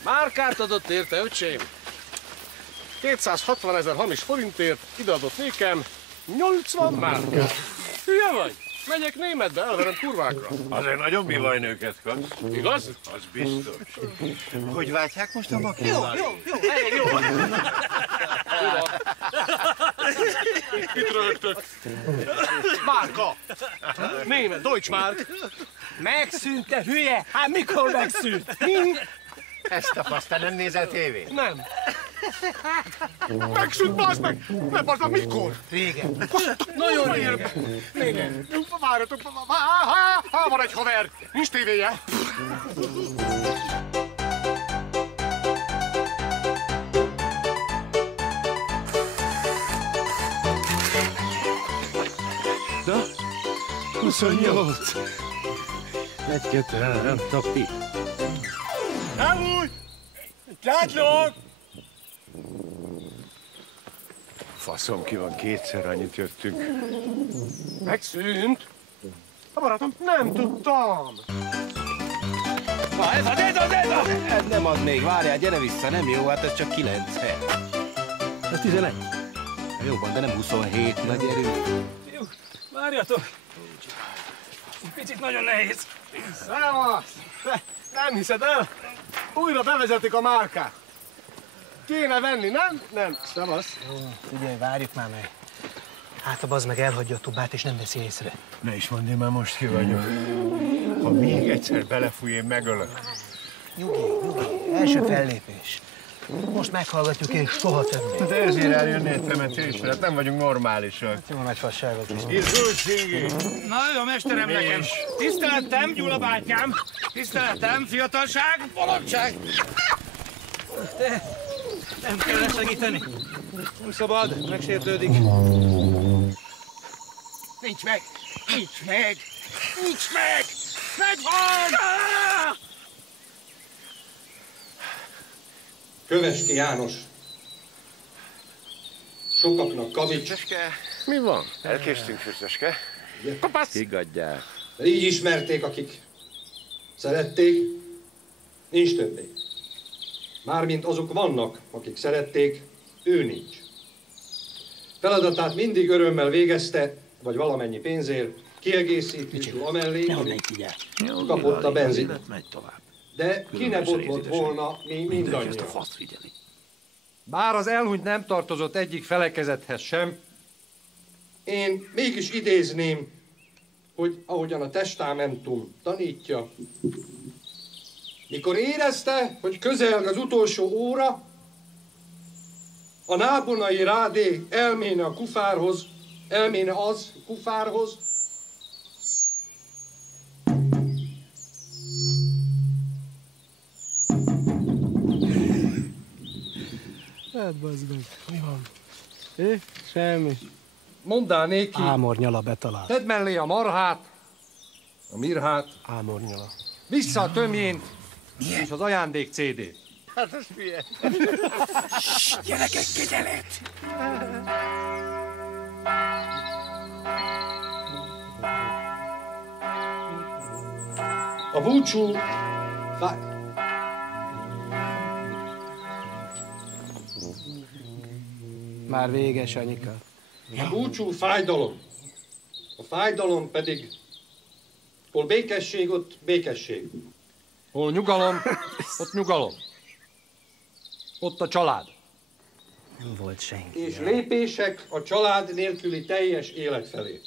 Márkárt adott érte, öcsém. 260 000 hamis forintért ideadott nékem 80 márkát. Hülye vagy? Megyek németbe, elverem kurvákra. Azért nagyon bivajnőket kapsz. Igaz? Az biztos. Hogy váltják most a makét? Jó, elég jó. Mit rögtök? Márka! Német, Deutschmark. Megszűnt, te hülye! Hát mikor megszűnt? Mi? Ezt a faszt, te nem nézel tévét? Nem. Megszűnt, baszd meg! Nem, baszd meg, mikor? Régen. Nagyon régen. Régen. Várjatok, van egy haver. Nincs tévéje. Na? 28. 1-2-3, tappi. Elúj! Látlak! Faszom ki van, kétszer annyit jöttünk. Megszűnt? A barátom, nem tudtam. Na ez az! Nem az még, várjál, gyere vissza, nem jó, hát ez csak 9 hely. Ez 11. Jó van, de nem 27, nagy erő. Várjatok! Picit nagyon nehéz. Szevasz! Nem hiszed el? Újra bevezetik a márkát. Kéne venni, nem? Nem. Szevasz. Figyelj, várjuk már meg. Hát a bazd meg elhagyja a tubát és nem veszi észre. Ne is mondd, én már most ki vagyok. Ha még egyszer belefúj, én megölök. Nyugi, első fellépés. Most meghallgatjuk és soha többé. De ezért eljönni egy temetésre, hát nem vagyunk normálisak. Jó nagy fasság az is. Izgulj, Cingi! Na, jó, mesterem nekem. Tiszteletem, Gyula bátyám. Tiszteletem, fiatalság, bolondság. Nem kell segíteni. Nem szabad, megsértődik. Nincs meg! Nincs meg! Nincs meg! Megvan! Köveski János. Sokaknak Kavics. Fröccsöske, mi van? Elkéstünk, Fröccsöske. Kapasz! Higadjál. De így ismerték, akik szerették, nincs többé. Mármint azok vannak, akik szerették, ő nincs. Feladatát mindig örömmel végezte, vagy valamennyi pénzért, kiegészítésül amellé, amit kapott a benzin. De ki ne botlott volna, mi mindannyian. Bár az elhunyt nem tartozott egyik felekezethez sem, én mégis idézném, hogy ahogyan a testamentum tanítja, mikor érezte, hogy közelg az utolsó óra, a nábonai rádé elméne a kufárhoz, elméne az kufárhoz, Hát bazd meg, mi van? Semmi. Monddál néki. Ámornyala betalált. Tedd mellé a marhát, a mirhát. Ámornyala. Vissza a tömjént, és az ajándék CD-t. Hát ez hülye. Gyerekek, kegyelet! A búcsú... Már véges, anyika. A búcsú fájdalom. A fájdalom pedig... Hol békesség, ott békesség. Hol nyugalom, ott nyugalom. Ott a család. Nem volt senki. És lépések a család nélküli teljes élet felé.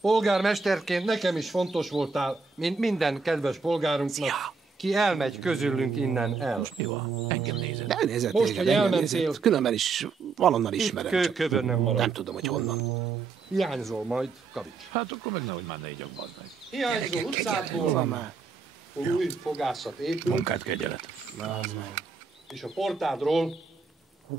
Polgármesterként nekem is fontos voltál, mint minden kedves polgárunknak, ki elmegy közülünk innen el. Most mi van? Engem nézett. Elnézett most, hogy elmentél. Különben is valonnan ismerem. Kőkövön nem marad. Nem tudom, hogy honnan. Hiányzol majd, Kavics. Hát akkor meg nehogy már ne igyak, bazd meg. Hiányzol utcából, új fogászat épül. Munkát, kegyelet. És a portádról,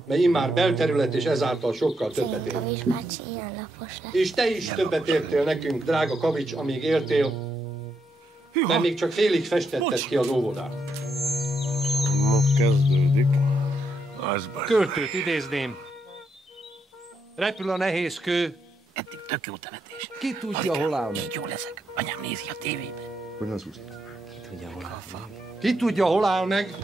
mely immár belterület, és ezáltal sokkal többet ér. Kavics bácsi ilyen lapos lesz. És te is többet értél nekünk, drága Kavics, amíg éltél, mert még csak félig festetted ki az óvodát. Kezdődik. Költőt idézném. Repül a nehéz kő. Eddig tök jó temetés. Ki tudja, hol áll meg? Így jó leszek. Anyám nézi a tévébe. Hogy az úgy? Ki tudja, hol áll meg? Ki tudja, hol áll meg?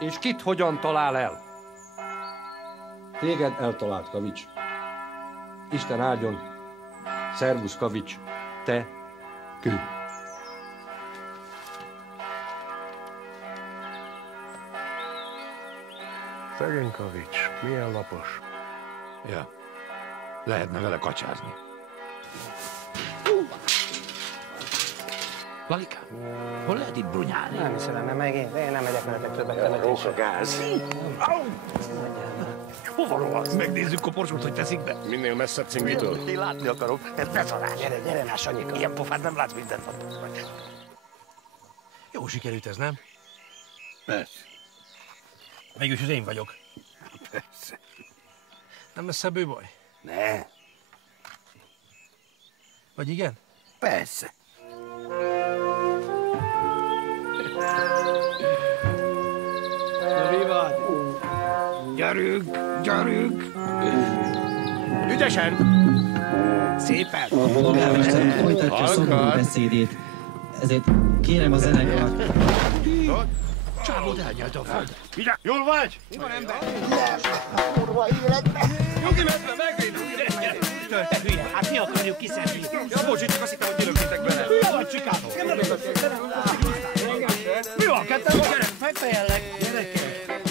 És kit hogyan talál el? Téged eltalált, Kavics. Isten áldjon. Szervusz, Kavics. Te, kő. Szegény Kavics, milyen lapos. Ja, lehetne vele kacsázni. Lalikám, hol lehet itt brunyálni? Nem hiszem, mert meg én nem megyek veletek többet temetésre. Rókagáz. Hova rohansz? Megnézzük koporsót, hogy teszik be. Minél messzebb cingitől. Én látni akarok, ez beszarás. Gyere már, Sanyika. Ilyen pofát nem látsz mindent. Jó sikerült ez, nem? Persze. Mégis az én vagyok. Persze. Nem lesz ebből baj? Ne. Vagy igen? Persze. Na, mi van? Gyerünk, gyerünk! Ügyesen! Szépen! A polgármester folytatja szomorú beszédét, ezért kérem a zenekart. Csávót elnyelte a földet. Figyelj, jól vagy? Mi van, ember? Kurva életbe! Nyugi medve, megvédünk! Te hülye, hát mi akarjuk kiszedni? Ja, bocs, csak azt hittem, hogy kilöktétek bele. Mi van, Csikádó? Mi van, ketten van? Gyerek, megfejellek! Gyerekek,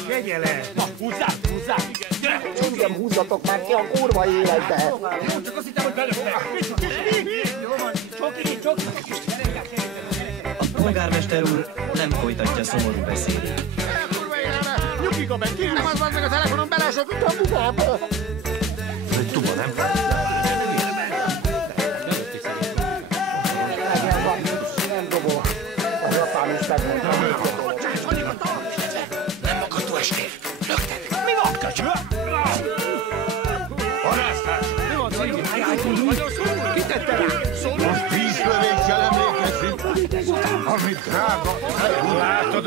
kegyelet! Na, húzzák, húzzák! Gyerek! Engem húzzatok már ki a kurva életbe! Csak azt hittem, hogy belöktek! Jó van, csoki, csoki! A polgármester úr nem folytatja szomorú beszédét. Nyugika meg, ki nem az van meg a telefonon, belesett a bukába! Ez egy tuba, nem? Nem dobol.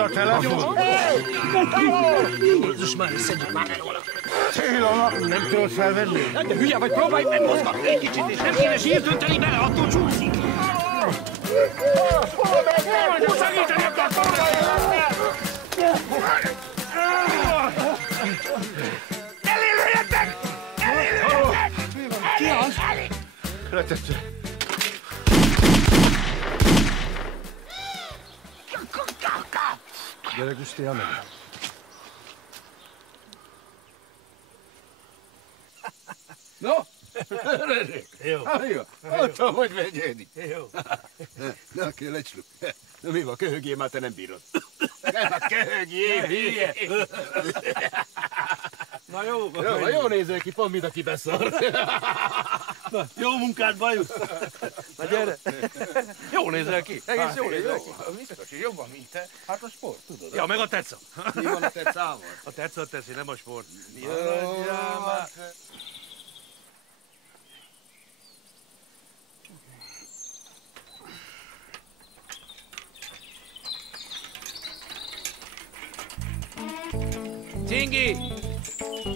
Asztal feladjuk? Jézus már, szedjük már el róla. Célom, nem tudod felvenni? De hülye vagy, próbálj meg mozgatni egy kicsit, és nem kéne sírt önteni bele, attól csúszik. Segíteni akartam! Elélőjetek! Elélőjetek! Ki az? Letette. Gyere, Guszti, elmegyek. No? Jó. Jó. Mondtam, hogy vegyéni. Jó. Na, kőlecsluk. Na mi van, köhögjél már, te nem bírod. Nem, hát köhögjél, hülye. Na jó, Jó nézel ki, pont mint aki beszar. Na, jó munkát, Bajusz. Na gyere. Jó nézel ki. Egész jó nézel ki. Biztos, hogy jobban, mint te. Hát a sport, tudod. Ja, meg a teca. Mi van a tecával? A teca teszi, nem a sport. Jöjjál már. Csingi!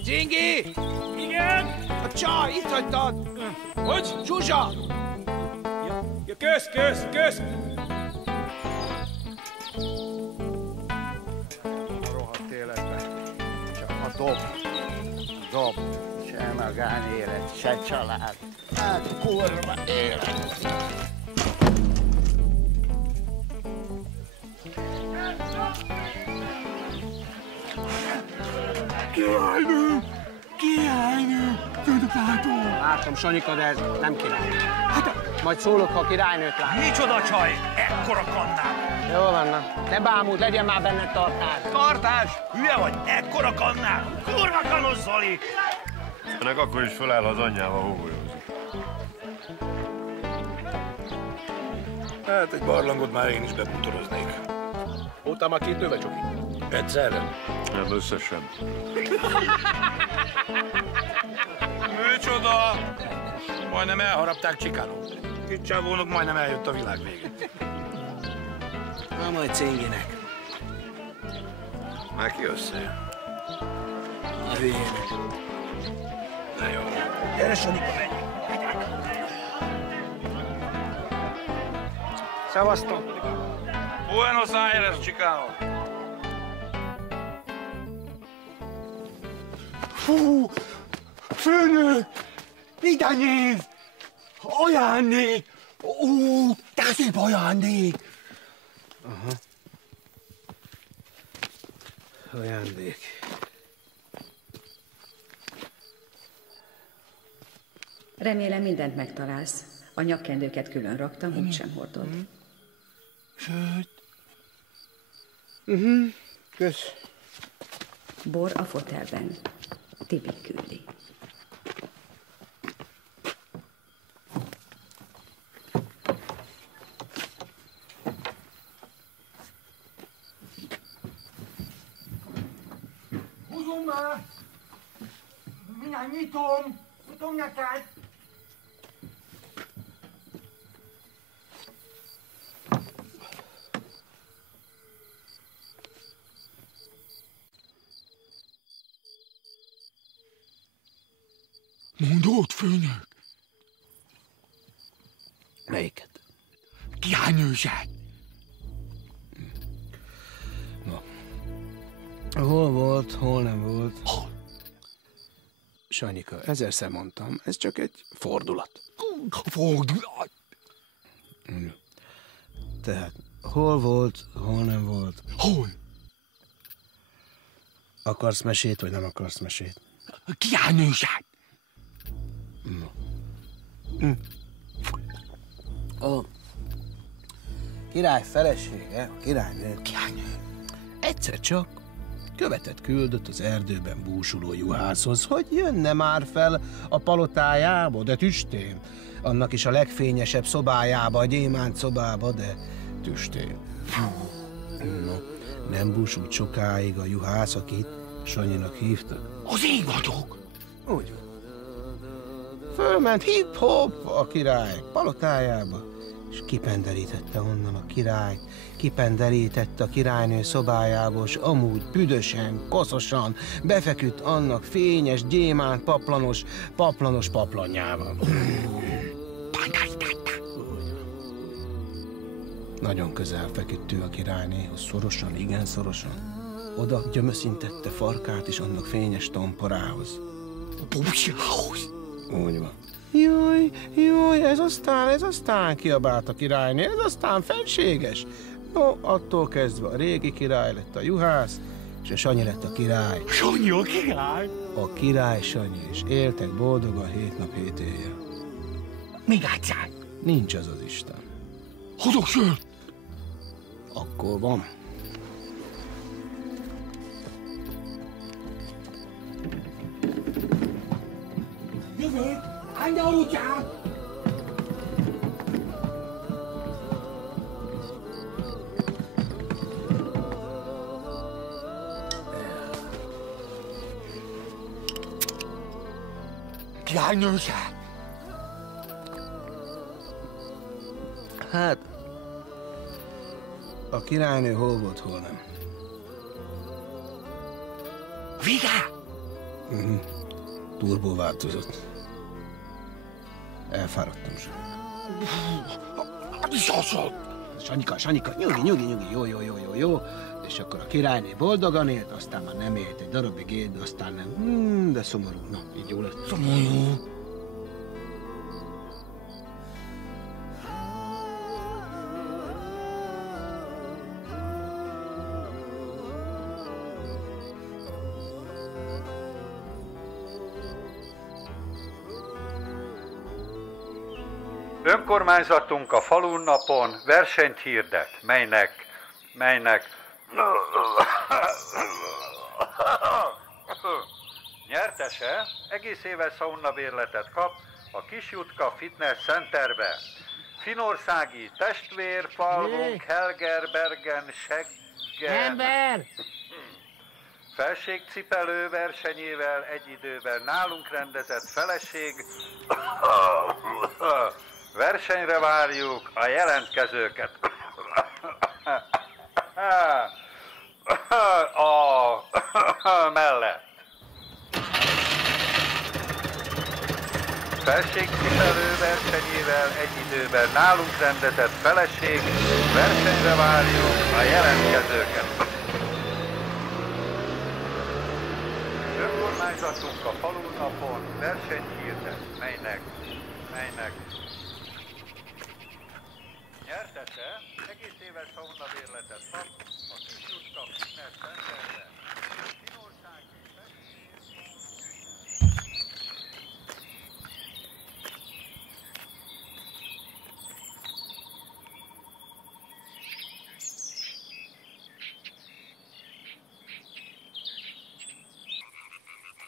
Csingi! Igen? A csaj, itt hagytad! Hogy? Zsuzsa! Ja, kösz! Rohadt életben. Csak a dob. Se magánélet, se család. Hát kurva élet. Királynő! Tudod, látom, Sanyika, de ez nem királynő. Hát, majd szólok, ha királynőt lát. Micsoda csaj! Ekkora kannál! Jó van, na. Ne bámult, legyen már benned tartás. Tartás? Hülye vagy? Ekkora kannál? Kurva kanos, Zoli! Ennek akkor is feláll, ha az anyjával hógolyózik. Hát egy barlangot már én is bebútoroznék. Voltál már 2 növecsoki? Egyszerre? Nem, összesen. Micsoda! Majdnem elharapták Csikánót. Itt csávónak majdnem eljött a világ vége. Na majd Cinginek. Már ki össze? A hülyének. Na jó. Gyere, Sanyika, menjünk. Szevasztok! Buenos Aires, Chicano. Fú! Főnök! Ide néz! Ajándék! Ó, de szép ajándék! Aha. Ajándék. Remélem mindent megtalálsz. A nyakkendőket külön raktam, úgysem hordod. Sőt. Kösz. Bor a fotelben. Tibi küldi. Húzom már! Mindjárt nyitom! Nyitom neked! Mondod, főnök? Melyiket? Királynőset! Na. Hol volt, hol nem volt? Hol? Sanyika, ezerszer mondtam, ez csak egy fordulat. Fordulat? Tehát hol volt, hol nem volt? Hol? Akarsz mesét, vagy nem akarsz mesét? Királynőset! No. A király felesége, a királynő, egyszer csak követet küldött az erdőben búsuló juhászhoz, hogy jönne már fel a palotájába, de tüstén. Annak is a legfényesebb szobájába, a gyémánt szobába, de tüstén. No, nem búsult sokáig a juhász, akit Sanyinak hívtak. Az én vagyok! Úgy van. Fölment hip-hop a király palotájába, és kipenderítette onnan a királyt, kipenderítette a királynő szobájából, és amúgy büdösen, koszosan befeküdt annak fényes, gyémánt, paplanos paplanjával. Nagyon közel feküdt ő a királynéhoz, szorosan, igen szorosan. Oda gyömöszintette farkát is annak fényes tomporához. Úgy van. Jaj, ez aztán, kiabált a királyné, ez aztán fenséges. No, attól kezdve a régi király lett a juhász, és a Sanyi lett a király. Sanyi a király? A király Sanyi, és éltek boldogan 7 nap 7 éjjel. Még átszák? Nincs az az Isten. Hozok sört! Akkor van. Jövök! Állj a útját! Királynőság! Hát, a királynő hol volt, hol nem. Vigá! Turbó változott. Elfáradtam sem. Sanyika, nyugi, jó. És akkor a királyné boldogan élt, aztán már nem élt egy darabig élt, de aztán nem. De szomorú. Na, így jó lett. Szomorú. Önkormányzatunk a falunnapon versenyt hirdet, melynek nyertese egész éves szaunabérletet kap a Kis Jutka Fitness Centerbe. Finországi testvérfalvunk Helgerbergen Seggen Ember! felségcipelő versenyével egy időben nálunk rendezett feleség. Versenyre várjuk a jelentkezőket. A mellett. Felségcipelő versenyével egy időben nálunk rendezett feleség. Versenyre várjuk a jelentkezőket. Önkormányzatunk a falunnapon versenyt hirdet, melynek nyertese egész éves szaunabérletet kap a Kis Jutka Fitness Centerbe.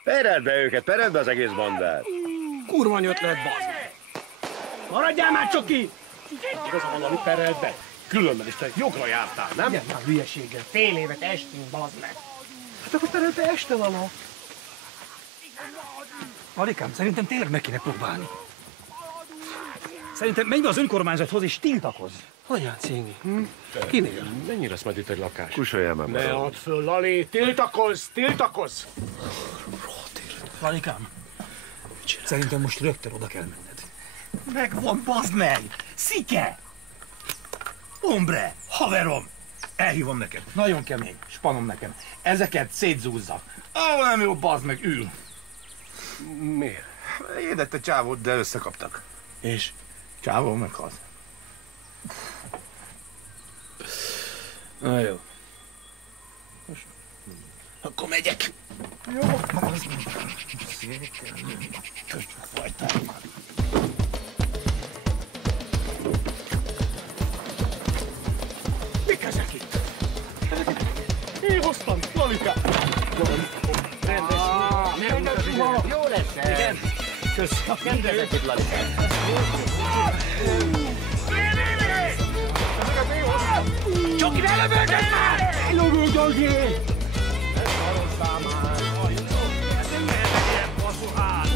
Pered be őket, pered be az egész bandát. Kurva nyöt lett, bazd meg! Maradjál már csak ki! Igaza van, amit pereld be. Különben is te jogra jártál, nem? Igen, már hülyeséggel. Fél évet estünk, bazd meg! Hát akkor pereld be este, Lala. Alikám, szerintem tényleg meg kéne próbálni. Szerintem menj be az önkormányzathoz és tiltakozz. Hogyan, Cingi? Kinél? Mennyire lesz majd itt egy lakás? Kusoljál már. Ne add föl, Lali! Tiltakozz! Lalikám, szerintem most rögtön oda kell menned. Megvan, bazd meg! Szike! Hombre, haverom! Elhívom neked. Nagyon kemény, spanom nekem. Ezeket szétzúzza. Ahol nem jó, bazd meg, ül. Miért? Édette csávót, de összekaptak. És? Csávó meghalt. Na jó. Most. Akkor megyek. Jó. Mik ezek itt? Én hoztam, Lalikám. Rendes. Jó lesz ez. Igen. Köszönöm. Kedvezek itt, Lalikám. Csoki, ne lövöldöd már! Lövöld, Gyogi! Ez maradtál már. Ez nem lehet egy ilyen baszó ház.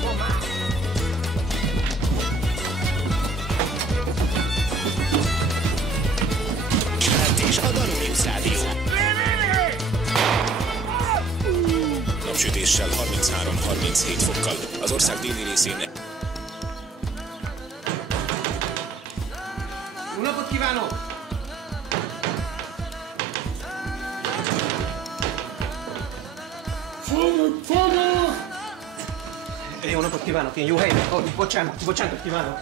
napsütéssel 33-37 fokkal. Az ország déli részén... Jó napot kívánok! Fogok! Jó napot kívánok, én jó helyben. Bocsánatot kívánok.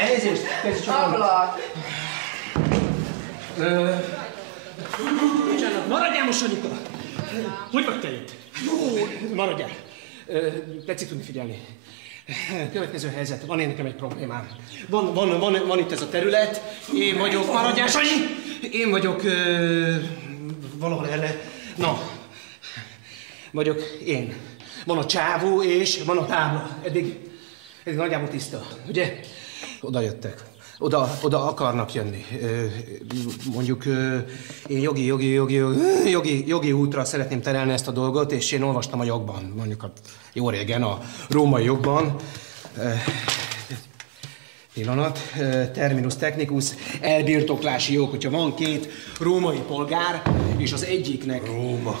Elnézést, kezdj csak Ablak! Bocsánat, maradjál most, Anyuka! Hogy vagy te itt? Jó, maradjál. Tetszik tudni figyelni. Következő helyzet, van én nekem egy problémám. Van itt ez a terület, én vagyok, maradjál, Sanyi! Én vagyok valahol erre, vagyok én. Van a csávó és van a tábla. Eddig nagyjából tiszta, ugye? Oda jöttek. Oda akarnak jönni. Mondjuk én jogi útra szeretném terelni ezt a dolgot, és én olvastam a jogban, mondjuk jó régen, a római jogban. Pillanat, terminus technicus, elbirtoklási jog, hogyha van két római polgár, és az egyiknek... Róma.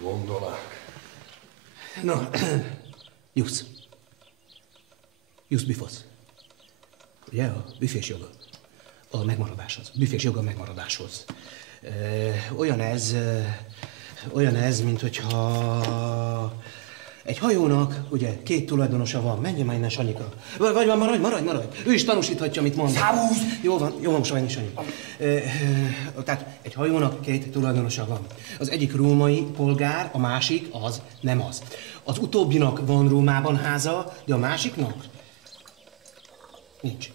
Gondolák. Na, Jus bifosz. Ugye, a büfés joga a megmaradáshoz. Büfés joga a megmaradáshoz. Olyan ez, mint hogyha egy hajónak, ugye, két tulajdonosa van. Menjen már innen, Sanyika. Vagy maradj. Ő is tanúsíthatja, amit mond. Szállsz! Jó van, most Sanyi, Sanyi. Tehát egy hajónak két tulajdonosa van. Az egyik római polgár, a másik az nem az. Az utóbbinak van Rómában háza, de a másiknak nincs.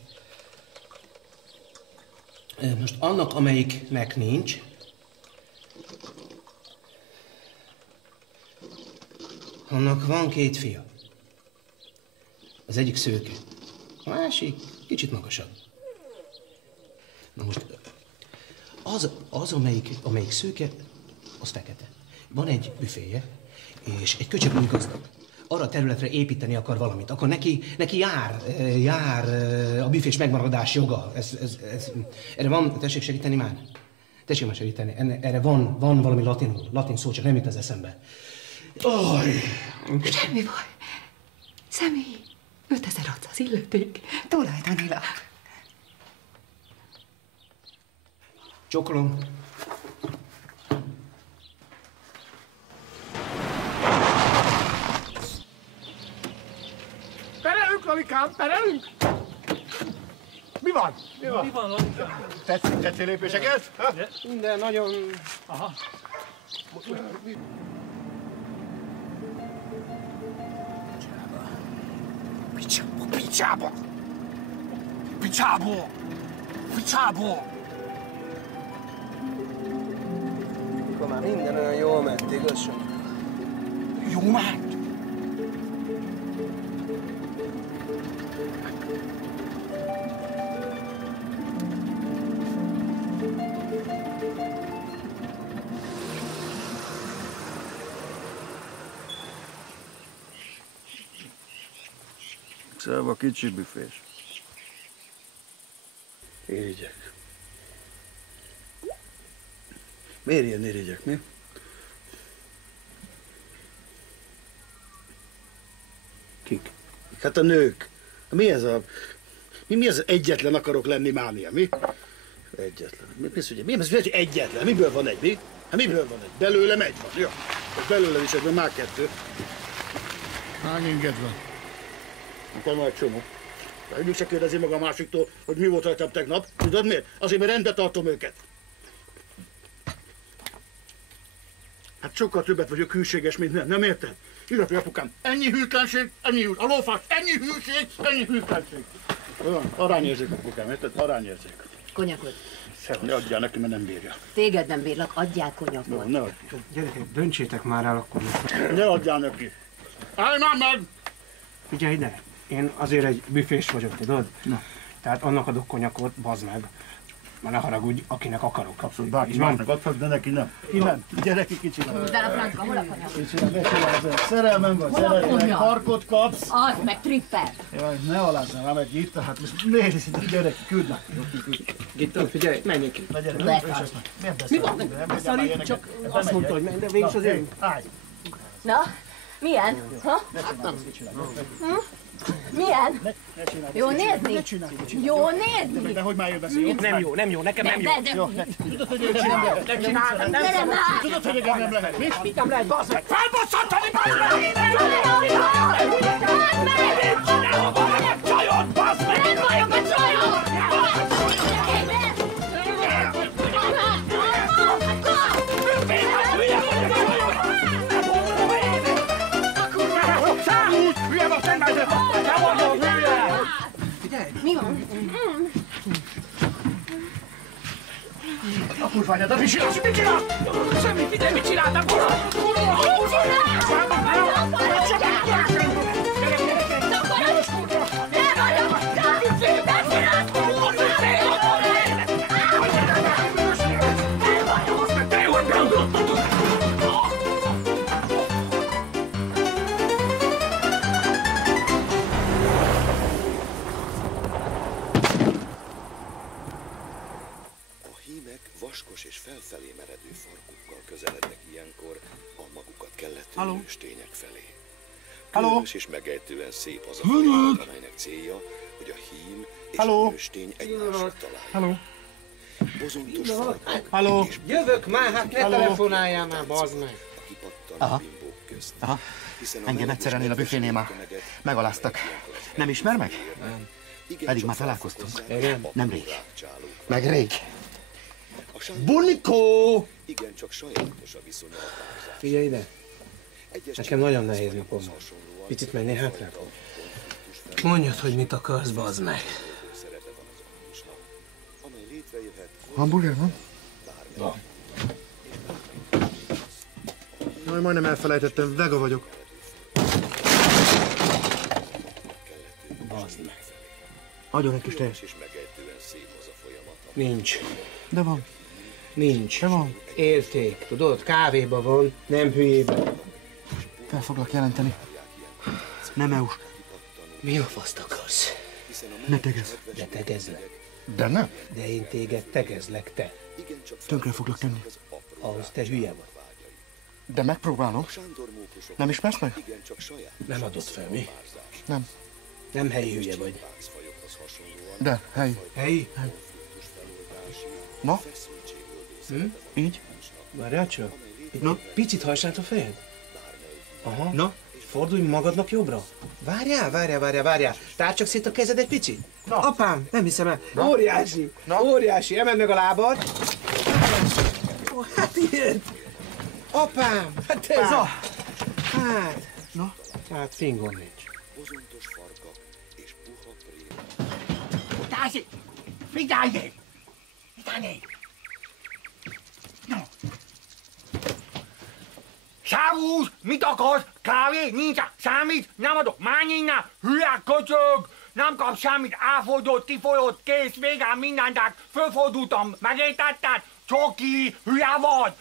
Most annak, amelyiknek nincs, annak van két fia. Az egyik szőke, a másik kicsit magasabb. Na most az amelyik szőke, az fekete. Van egy büféje, és egy köcsög úgy gazdag. Arra a területre építeni akar valamit, akkor neki jár a büfés megmaradás joga. Erre van, tessék segíteni már? Tessék már segíteni, erre van valami latin szó, csak nem jut az eszembe. Semmi baj. Személy, 5600 illeték, tulajdonilag. Csokolom. Perelünk, Lalikám, perelünk! Mi van? Mi van, Lalikám? Tetszik lépéseket? De nagyon... Aha. Picsába! Akkor már minden olyan jól ment, igaz? Jó ment? Szóval kicsi büfés. Irigyek. Miért ilyen irigyek, mi? Kik? Hát a nők. Mi ez a... Mi az egyetlen akarok lenni mánia, mi? Egyetlen. Mi az, hogy egyetlen? Miből van egy, mi? Hát miből van egy? Belőlem egy van, jó. Belőlem is egyben már kettő. Hány inged van? Akkor már egy csomó. Egyik se kérdezi meg a másiktól, hogy mi volt rajtam tegnap. Tudod miért? Azért, mert rendbe tartom őket. Hát sokkal többet vagyok hűséges, mint nem érted? Illetve apukám, ennyi hűtlenség, a lófasz, ennyi hűtlenség. Olyan, arányérzék apukám, érted? Arányérzék. Konyakot. Ne adjál neki, mert nem bírja. Téged nem bírlak, adjál konyakot. Ne adj. Gyerekek, döntsétek már el akkor. Ne adjál neki. Állj már meg! Figyelj ide, én azért egy büfés vagyok, tudod? Na. Tehát annak adok konyakot, bazd meg. Ma ne haragudj, akinek akarok. Abszolút bárki másnak adhatsz, de neki nem. Innen, gyere ki, kicsi. Húzd el a francba, hol a kanyar? Kicsi, ne csinálsz. Szerelmem van, szeretlek, parkot kapsz. Az meg tripper. Jaj, ne alázzál már meg itt, hát most nézd, gyere ki, küld meg. Gitton, figyelj, menjünk ki. Na gyere, Mi van? Szalít, csak azt mondta, hogy menj, de végig az én. Na, milyen? Ha? Hát nem. Milyen? Jó nézni? Jó nézni? De hogy már jön beszélni? Nem jó, nekem nem jó. Tudod, hogy én csinálom? Ne csinálom, nem. Tudod, hogy engem nem lehet. Mit nem lehet, bassz meg? Felbosszantani, bassz meg! Nem csinálom, valami csajot, bassz meg! Nem vagyok a csajok! Mi van? A kurványát, mit csinálsz? Mit csinálsz? Semmi, figyelj, mit csináltam? Vaskos és felfelé meredő farkukkal közelednek ilyenkor a magukat kellető nőstények felé. Különös és megejtően szép az a folyamat, amelynek célja, hogy a hím és a nőstény egymásra találja. Bozontos farkak és Jövök már, hát ne telefonáljál már, bazd meg. Aha. Aha. Engem egyszer ennél a büfénél már megaláztak. Nem ismer meg? Nem. Pedig már találkoztunk. Igen? Nemrég. Meg rég. Bulikó! Igen, csak sajátos a viszony a tárzás. Figyelj ide. Nekem nagyon nehéz napom van. Picit mennél hátra? Mondjad, hogy mit akarsz, bazd meg. Hamburger van? Van. Jaj, majdnem elfelejtettem, vega vagyok. Bazd meg. Adjon egy kis tejet. Nincs. De van. Nincs. De van. Érték. Tudod, kávéban van, nem hülyében. Fel foglak jelenteni. Nem EU-s. Mi a faszt akarsz? Ne tegezz. De tegezlek. De nem? De én téged tegezlek, te. Tönkre foglak tenni. Ahhoz te hülye vagy. De megpróbálom. Nem ismersz meg? Nem adod fel, mi? Nem. Nem helyi hülye vagy. De, helyi. Helyi? Na? Így? Várjál csak. Na? Picit hajtsd a fejed. Aha. Na? Fordulj magadnak jobbra. Várjál. Tárd csak szét a kezed egy picit. Na. Apám, nem hiszem el. Na. Óriási. Na. Óriási. Emeld meg a lábad. Ó, hát ilyen. Apám, hát ez a... Hát. Na? Hát fingom nincs. Bozontos farkak és puha prém. Tászi! Figyelj! Figyelj! No. Sávús! Mit akarsz? Kávé? Nincs! Számít? Nem adok! Menj innen! Hülye köcsög! Nem kap semmit! Áfordult, kifolyott, kész, végán mindent, fölfordultam, megértetted? Csoki! Hülye vagy!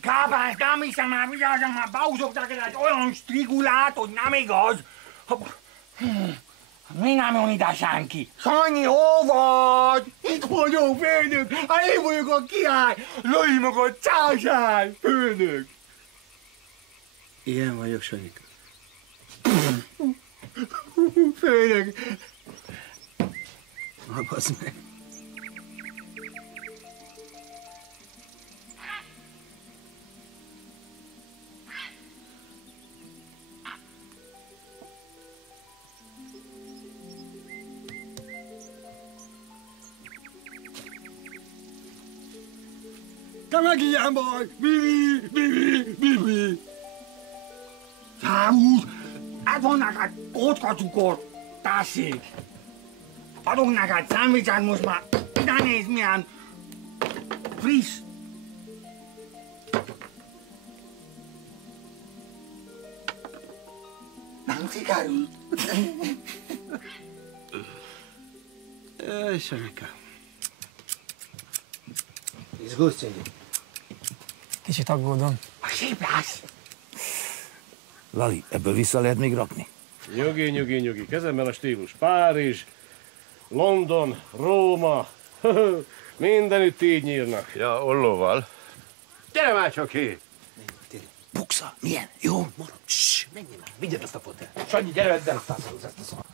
Gábáns, nem hiszem már, vigyázzam már, beúzok neked egy olyan strigulát, hogy nem igaz! Mi nem jön ide senki? Sanyi, hol vagy? Itt vagyok, főnök! Hát én vagyok a király! Lőj meg a császár, főnök! Ilyen vagyok, Sanyika. Főnök! Na, bazd meg. Te meg ilyen vagy! Bibi! Számúz! Ez van neked kockacukor, tessék! Adok neked szendvicset most már, ide nézd milyen friss! Nem sikerült? Sanyika. Izgulsz, Cindy? Kicsit aggódom. Szép lesz! Lali, ebből vissza lehet még rakni? Nyugi. Kezemben a stílus. Párizs, London, Róma. Mindenütt így nyírnak. Ja, ollóval. Gyere már csak ki! Buksa, milyen? Jó? Maradj, menjél már, vigyed ezt a fotelt. Sanyi, gyere, vedd el ezt a szart.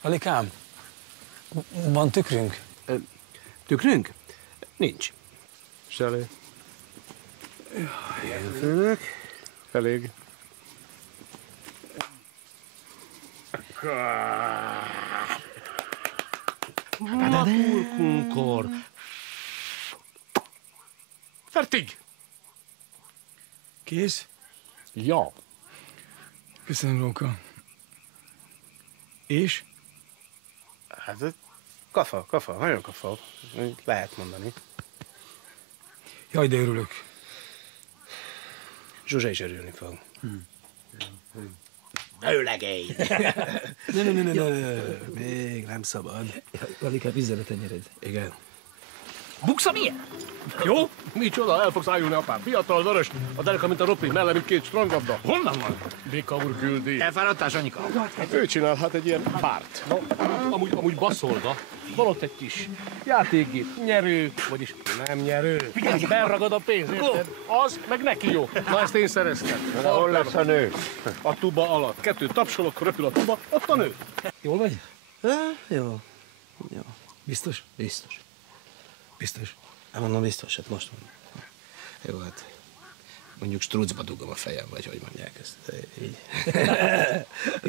Alikám, van tükrünk? Tükrünk? Nincs. Selé. Főnök. Elég. Kurkunkor. Fertig! Kész? Ja. Köszönöm, Róka. És? Hát kafa, nagyon kafa. Lehet mondani. Jaj, de örülök. Zsuzsa is örülni fog. Őlegény! Ne, még nem szabad. Alikám, vízzel a tenyered. Igen. Buksa milyen? Jó? Micsoda, el fogsz ájulni, apám. Fiatal, vörös, a dereka, mint a ropi, mellé, mint két strandgabda. Honnan van? Béka úr küldi. Elfáradtál, Sanyika? Ő csinál hát egy ilyen párt. No, amúgy baszolga. Van ott egy kis játékgép, nyerő, vagyis nem nyerő. Berragad a pénz, érted? Az, meg neki jó. Na ezt én szereztem. Hol lesz a nő? A tuba alatt. 2 tapsolok, röpül a tuba, ott a nő. Jól vagy? Jó. Biztos? Biztos. Biztos. Hát mondom, biztos, hát most mondom. Jó, hát mondjuk strucba dugom a fejem, vagy hogy mondják ezt. Így.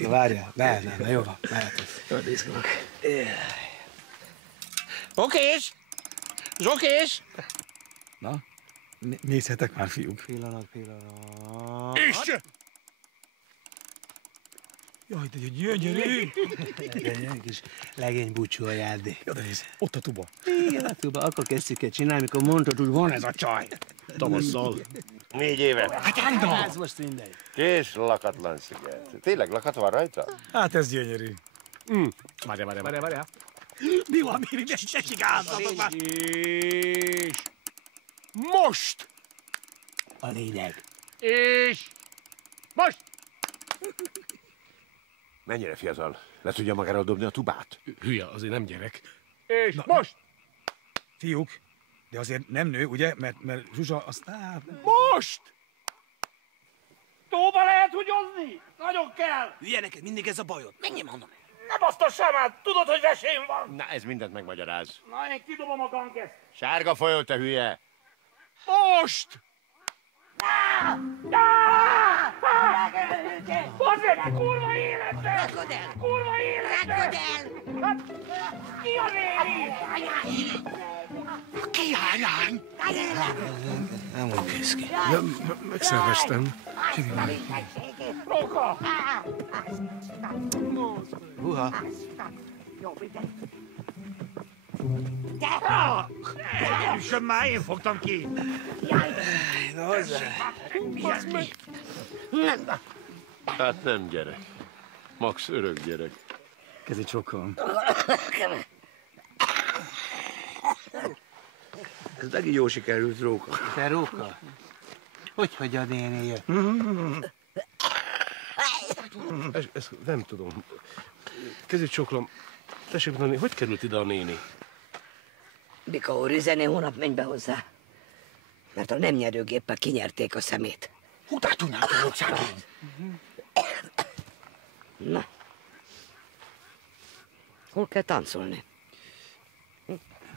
Várjál, ne, jó van, mehetünk. Jól izgulok. Okés! Zsokés! Na, nézhetek már, fiúk. Pillanat. És! Jaj, de gyönyörű! Egy kis legény búcsú ajándék. Ja, de nézd, ott a tuba. Igen, a tuba, akkor kezdjük el csinálni, mikor mondtad, hogy van ez a csaj. Tavasszal. 4 éve. Hát ez most mindegy. Kés lakatlan sziget. Tényleg lakat van rajta? Hát ez gyönyörű. Várjál. Mi van, mi? Ne csigáltatok már! És most! A lényeg. És most! Mennyire fiatal? Le tudja magáról dobni a tubát? Hülye, azért nem gyerek. És most! Fiúk, de azért nem nő, ugye? Mert Zsuzsa aztán... Most! Tóba lehet húgyozni? Nagyon kell! Hülye, neked mindig ez a bajod. Menjél, mondom. Ne baszd a semát! Tudod, hogy vesém van! Na, ez mindent megmagyaráz. Na, én kidobom a gangeszt. Sárga folyó, te hülye! Most! Bazd, kurva életbe! Kurva életbe! Hát, ki a néni? Ki a lány? Nem úgy kész ki. Megszerveztem. Róka! Húha. Sem már én fogtam ki! Na hozzá. Hát nem gyerek. Max örök gyerek. Kezi csokom. Ez megint jó sikerült, Róka. Te, Róka? Hogy a néni jött? Ezt nem tudom. Kezét csoklom. Tessék mondani, hogy került ide a néni? Bika úr üzeni, hónap menj be hozzá. Mert a nem nyerőgéppel kinyerték a szemét. Hutát tudnál tudod szegény. Na. Hol kell táncolni?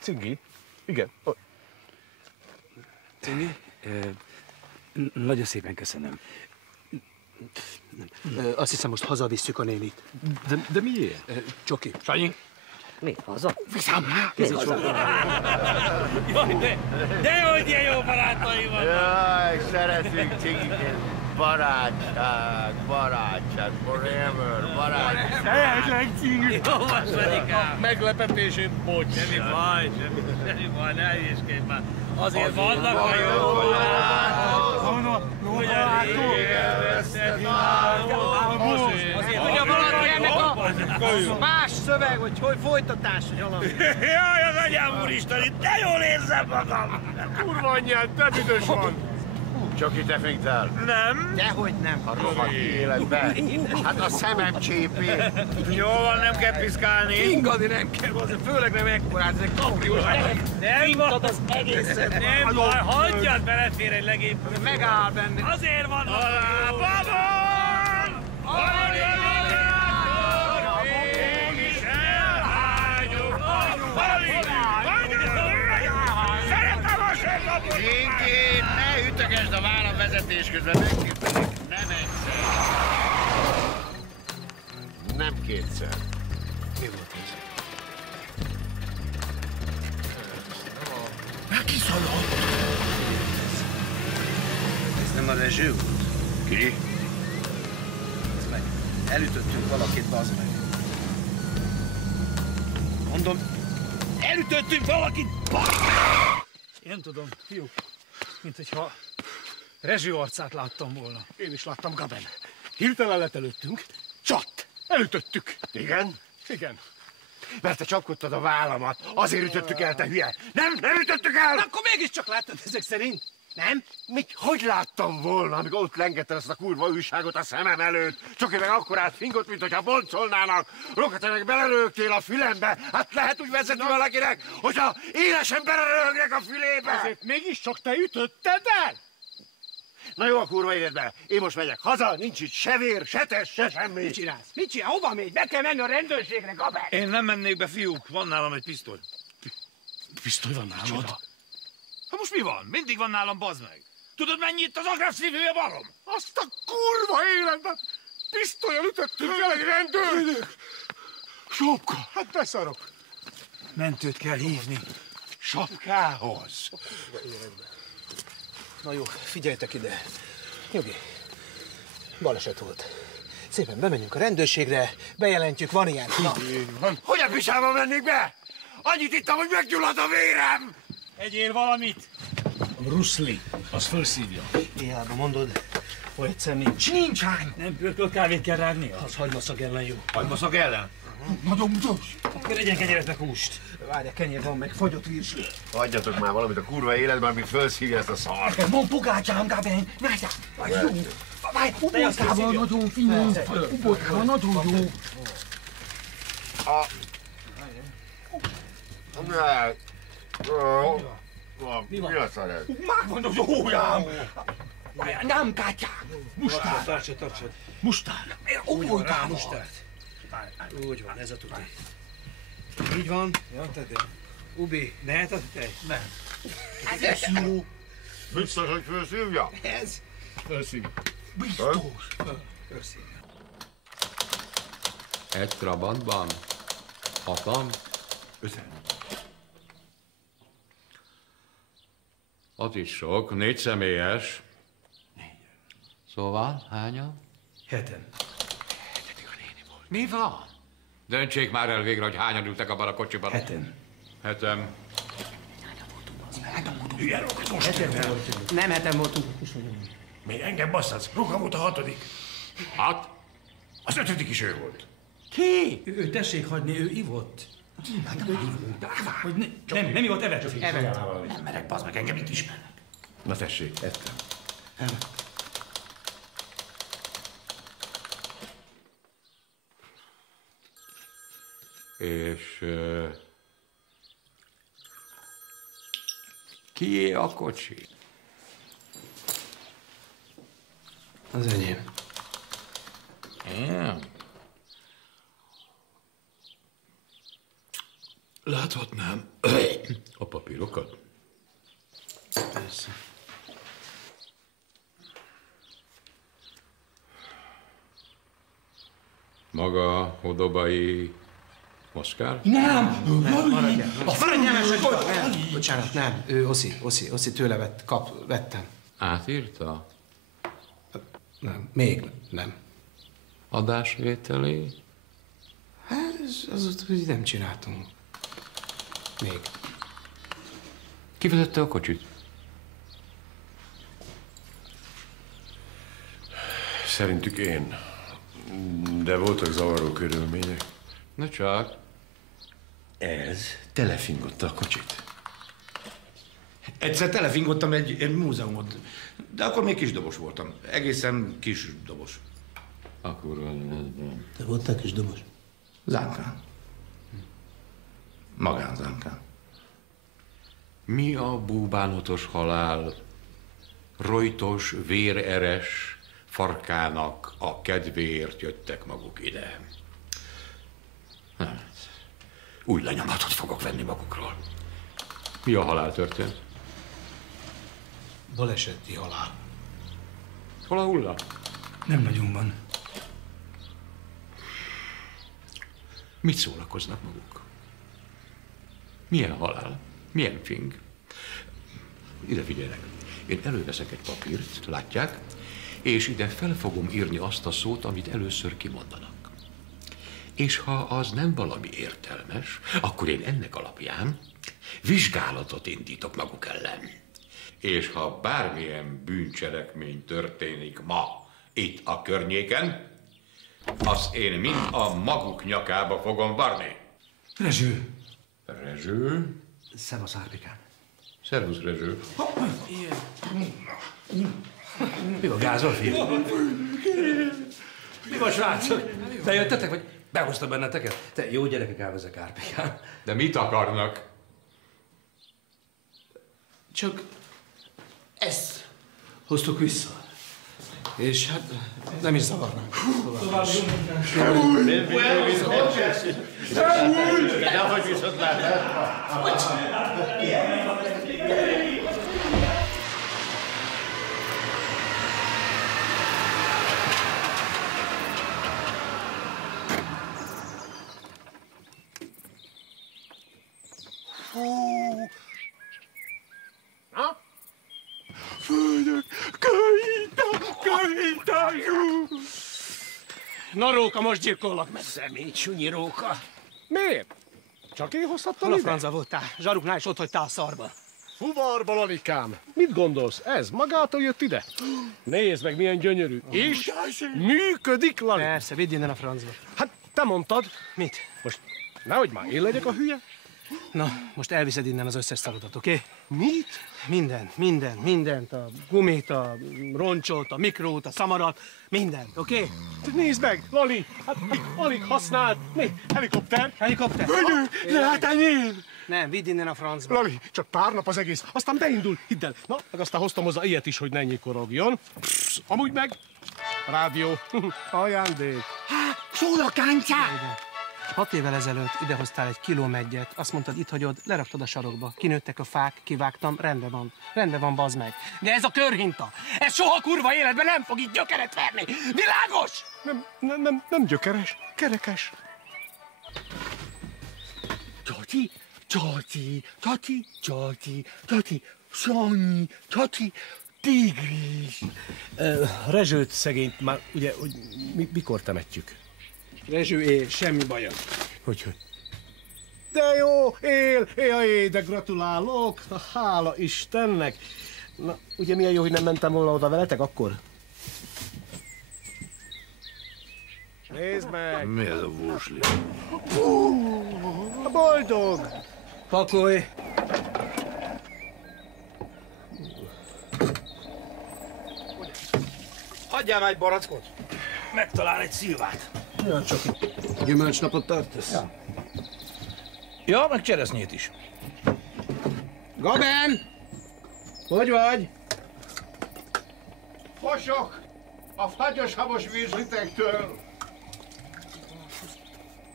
Cingi? Igen. Cingi? Nagyon szépen köszönöm. Azt hiszem, most hazavisszük a nénit. De miért? Csoki. Sanyi? Mi? Haza? Viszám már! Jaj, dehogy ilyen jó barátaim vannak! Jaj, szeretünk Csigikét. Barátság, forever, barátság. Szeretlek, Cigi! Jó van, Sanyikám! Meglepetését, bocs. Semmi baj, ne hülyéskedj már. Azért vannak a jó barátok! Ugyanígy elveszett álmok. Azért, hogyha valaki ennek a Más szöveg, vagy hogy folytatás, hogy valami. Jaj, az anyám úristen, de jól érzem magam! Kurva anyját, te büdös van! Csak itt efingtál? Nem. Dehogy nem. A rohadt életbe. Hát a szemem csépi. Jól van, nem kell piszkálni. Ingani nem kell, azért főleg nem ekkorát, ezek kapriós. Nem van az egészet. Nem baj, hagyjad, belefér egy legény. Megáll benne. Azért van a lábamon! Mégis elhányom. Szeretem a sérkapot! Kinki, ne ütögesd a vállam vezetés közben, megkérdezik. Nem egyszer. Nem kétszer. Mi volt ez? Kiszaladt! Ez nem a Rezső volt? Ki? Elütöttünk valakit, bazd meg. Mondom, elütöttünk valakit, bazd meg! Én nem tudom, fiúk, mint hogyha Rezső arcát láttam volna. Én is láttam, Gaben. Hirtelen lett előttünk, csat! Elütöttük. Igen? Igen. Mert te csapkodtad a vállamat, azért ütöttük el, te hülye! Nem ütöttük el! Na, akkor mégiscsak láttad ezek szerint, nem? Mit, hogy láttam volna, amikor ott lengetted ezt a kurva újságot a szemem előtt? Csak meg akkorát fingott, mint hogyha boncolnának. Roka, te meg belerögtél a fülembe. Hát lehet úgy vezetni valakinek, hogyha élesen belerögnek a fülébe. Azért mégiscsak te ütötted el? Na jó a kurva életbe. Én most megyek haza, nincs itt se vér, se test, se semmi. Mit csinálsz? Mit csinál? Hova mégy? Be kell menni a rendőrségre, Gaben! Én nem mennék be, fiúk. Van nálam egy pisztoly. Pisztoly van nálad? Hát most mi van? Mindig van nálam, bazd meg. Tudod, mennyi itt az agresszív hülye barom? Azt a kurva életben! Pisztolyan ütöttünk el egy rendőr! Sapka, hát beszarok. Mentőt kell hívni. Sapkához. Na jó, figyeljetek ide. Nyugi, baleset volt. Szépen bemegyünk a rendőrségre, bejelentjük, van ilyen. Így van. Hogy a pisába mennék be? Annyit ittam, hogy meggyulladt a vérem! Egyél valamit? Bruce Lee, az felszívja. Hiába mondod, hogy egyszer nincs. Nincs hány! Nem pörkölt kávét kell rágni? Az hagymaszag ellen jó. Hagymaszag ellen? Nagyon mutas. Akkor legyen kenyeret húst. Várj, kenyér van meg, fagyott virsli. Hagyjatok már valamit a kurva életben, amíg felszívja ezt a szart. Van pogácsám, Gaben, várjál! Várj, ubótkával nagyon finom. Ubótkával nagyon jó. Mi a szar ez? Megvan az ójám! Nem kátyám! Mustár! Tartsad. Mustár! Ubótkával! Mustár. Úgy van, ez a tuti. Így van. Ja, tedd el. Ubi, lehet a tej? Nem. Ez jó. Biztos, hogy felszívja? Ez? Felszívja. Biztos. Felszívja. Egy Trabantban? 6-an? 5. Az is sok, 4 személyes. Szóval, hányan? 7. Mi van? Döntsék már el végre, hogy hányan ültek abban a kocsiban. 7. 7. Hülye Roka, most Nem 7 voltunk. még engem basszadsz. Roka volt a 6. 6? Az 5. is ő volt. Ki? Ő tessék hagyni, ő ivott. Hogy nem ivott, evett. Nem merek, bazd meg, engem itt ismernek. Na tessék, ettem. És kié a kocsi? Az enyém. Én? Láthatnám. A papírokat? Persze. Maga Hodobai Oszkár? Nem! Maradjál! Nem. Bocsánat, nem. Ő Oszi tőle vettem. Átírta? Nem, még nem. Adásvételi? Az hogy nem csináltunk. Még. Ki vezette a kocsit? Szerintük én. De voltak zavaró körülmények. Na csak. Ez telefingotta a kocsit. Egyszer telefingottam egy múzeumot, de akkor még kisdobos voltam. Egészen kis dobos. Akkor Te voltál kis dobos? Zánkán. Magánzánkán. Mi a búbánatos halál rojtos, véreres farkának a kedvéért jöttek maguk ide? Hát, új lenyomatot fogok venni magukról. Mi a halál történt? Baleseti halál. Hol a hulla? Nem nagyon van. Mit szórakoznak maguk? Milyen halál? Milyen fing? Ide figyeljenek. Én előveszek egy papírt, látják, és ide fel fogom írni azt a szót, amit először kimondanak. És ha az nem valami értelmes, akkor én ennek alapján vizsgálatot indítok maguk ellen. És ha bármilyen bűncselekmény történik ma itt a környéken, azt én mind a maguk nyakába fogom varni. Rezső! Rezső? Szevasz, Árpikám. Szervusz, Rezső. Mi a gázol, fiú? Mi van, srácok? Bejöttetek, vagy behoztam benneteket? Te jó gyerekek, elvezek, Árpikám. De mit akarnak? Csak ezt hoztuk vissza. És hát nem is zavarnánk. Földök, köhítájú! Na, Róka, most gyilkollak meg. Szemét, sunyi Róka. Miért? Csak én hozhattam Hol a ide? franca voltál? Zsaruknál is ott hagytál a szarba. Fuvarba, Lalikám. Mit gondolsz? Ez magától jött ide? Nézd meg, milyen gyönyörű. És működik, Lali. Persze, vidd innen a francba. Hát, te mondtad. Mit? Most nehogy már én legyek a hülye. Na, most elviszed innen az összes szarodat, oké? Mit? Mindent. A gumit, a roncsot, a mikrót, a szamarat, mindent, oké? Nézd meg, Lali, hát alig használt. Mi? Helikopter? Helikopter? Vegyő, lehetem én? Nem, vidd innen a francba. Lali, csak pár nap az egész, aztán beindul, hidd el. Na, meg aztán hoztam hozzá ilyet is, hogy ne nyikorogjon. Amúgy meg, rádió, ajándék. Szól a káncá! 6 évvel ezelőtt idehoztál egy kiló meggyet, azt mondtad, itt hagyod, leraktad a sarokba. Kinőttek a fák, kivágtam, rendben van, bazd meg. De ez a körhinta, ez soha kurva életben nem fog itt gyökeret verni, világos? Nem gyökeres, kerekes. Csati, Sanyi, Csati, tigris. Rezsőt szegényt már, ugye, hogy mikor temetjük? Rezső, semmi baja. Hogy? De jó, él, de gratulálok, hála Istennek. Na, ugye milyen jó, hogy nem mentem volna oda veletek akkor? Nézd meg! Mi ez a vúsli? A boldog! Pakolj! Adjál már egy barackot. Megtalál egy szilvát. Ja, csak gyümölcsnapot tartasz? Ja, meg cseresznyét is. Gaben! Hogy vagy? Fosok! A fagyos habos vízlitektől!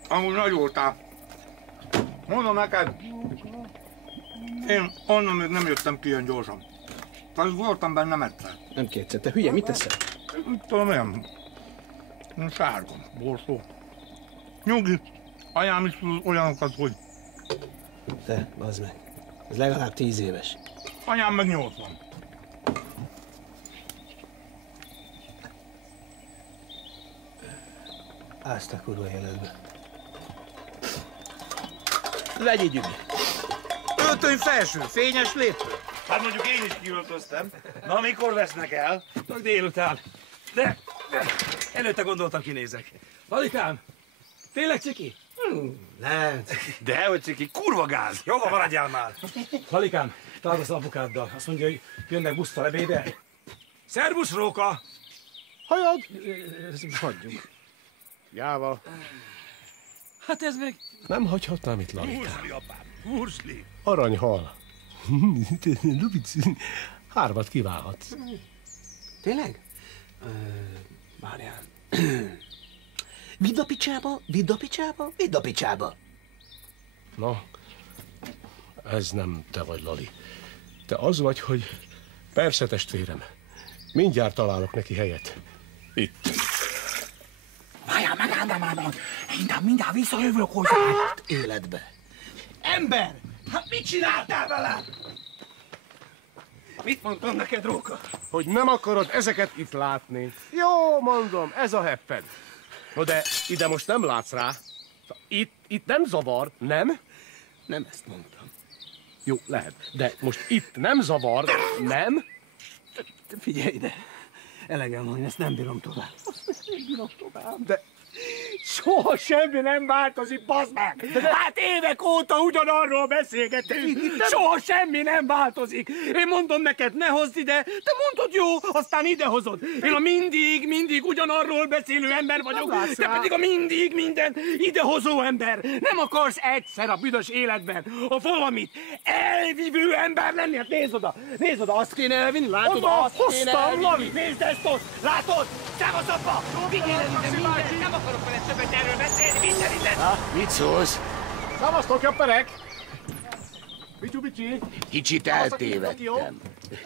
Amúgy nagy voltál. Mondom neked, én onnan még nem jöttem ki ilyen gyorsan. Tehát voltam bennem egyszer. Nem kétszer, te hülye, mit teszel? Mit tudom én? Sárga, borsó. Nyugi, anyám is olyanokat, hogy Te, bazd meg. Ez legalább 10 éves. anyám meg 80. Azt a kurva életbe. Legyégyünk. Öltöny felső, fényes lépcső. Hát mondjuk én is kiöltöztem. Na, mikor vesznek el? Csak délután. De előtte gondoltam, kinézek. Lalikám, tényleg ciki? Nem. Dehogy ciki, kurva gáz. Jó, maradjál már. Lalikám, találkoztam apukáddal. Azt mondja, hogy jönnek busztal ebédre. Szervusz, Róka! Hajad? Hagyjuk. Jával. Hát ez meg... Nem hagyhatnám itt Lalikám. Mursli, apám, mursli. Aranyhal. Lubic, 3 kiválhatsz. Tényleg? Várjál. Vidd a picsába, vidd a picsába, vidd a picsába. Na, ez nem te vagy, Lali. Te az vagy, hogy persze, testvérem. Mindjárt találok neki helyet. Itt. Várjál, megállnám már, én mindjárt visszajövök hozzá. Életbe. Ember! Hát mit csináltál vele? Mit mondtam neked, Róka? Hogy nem akarod ezeket itt látni. Jó, mondom, ez a hepped. No de ide most nem látsz rá. Itt nem zavar, nem? Nem ezt mondtam. Jó, lehet. De most itt nem zavar, nem? Figyelj ide. Elegem van, ezt nem bírom tovább. Nem bírom tovább. De Soha semmi nem változik, bazd meg! Hát évek óta ugyanarról beszélgetünk. Soha semmi nem változik. Én mondom neked, ne hozd ide, te mondod jó, aztán ide hozod. Én a mindig ugyanarról beszélő ember vagyok, te pedig a mindig minden idehozó ember. Nem akarsz egyszer a büdös életben a valamit elvívő ember lenni? Hát nézd oda, azt kéne elvinni, látod? Azt kéne elvinni. Nézd ezt ott, látod? Szevasz apa! Vigyél ide mindent, nem akarok vele többet erről beszélni, minden innen! Mit szólsz? Szavaztok, japperek! Bicsi! Kicsit eltévedtem.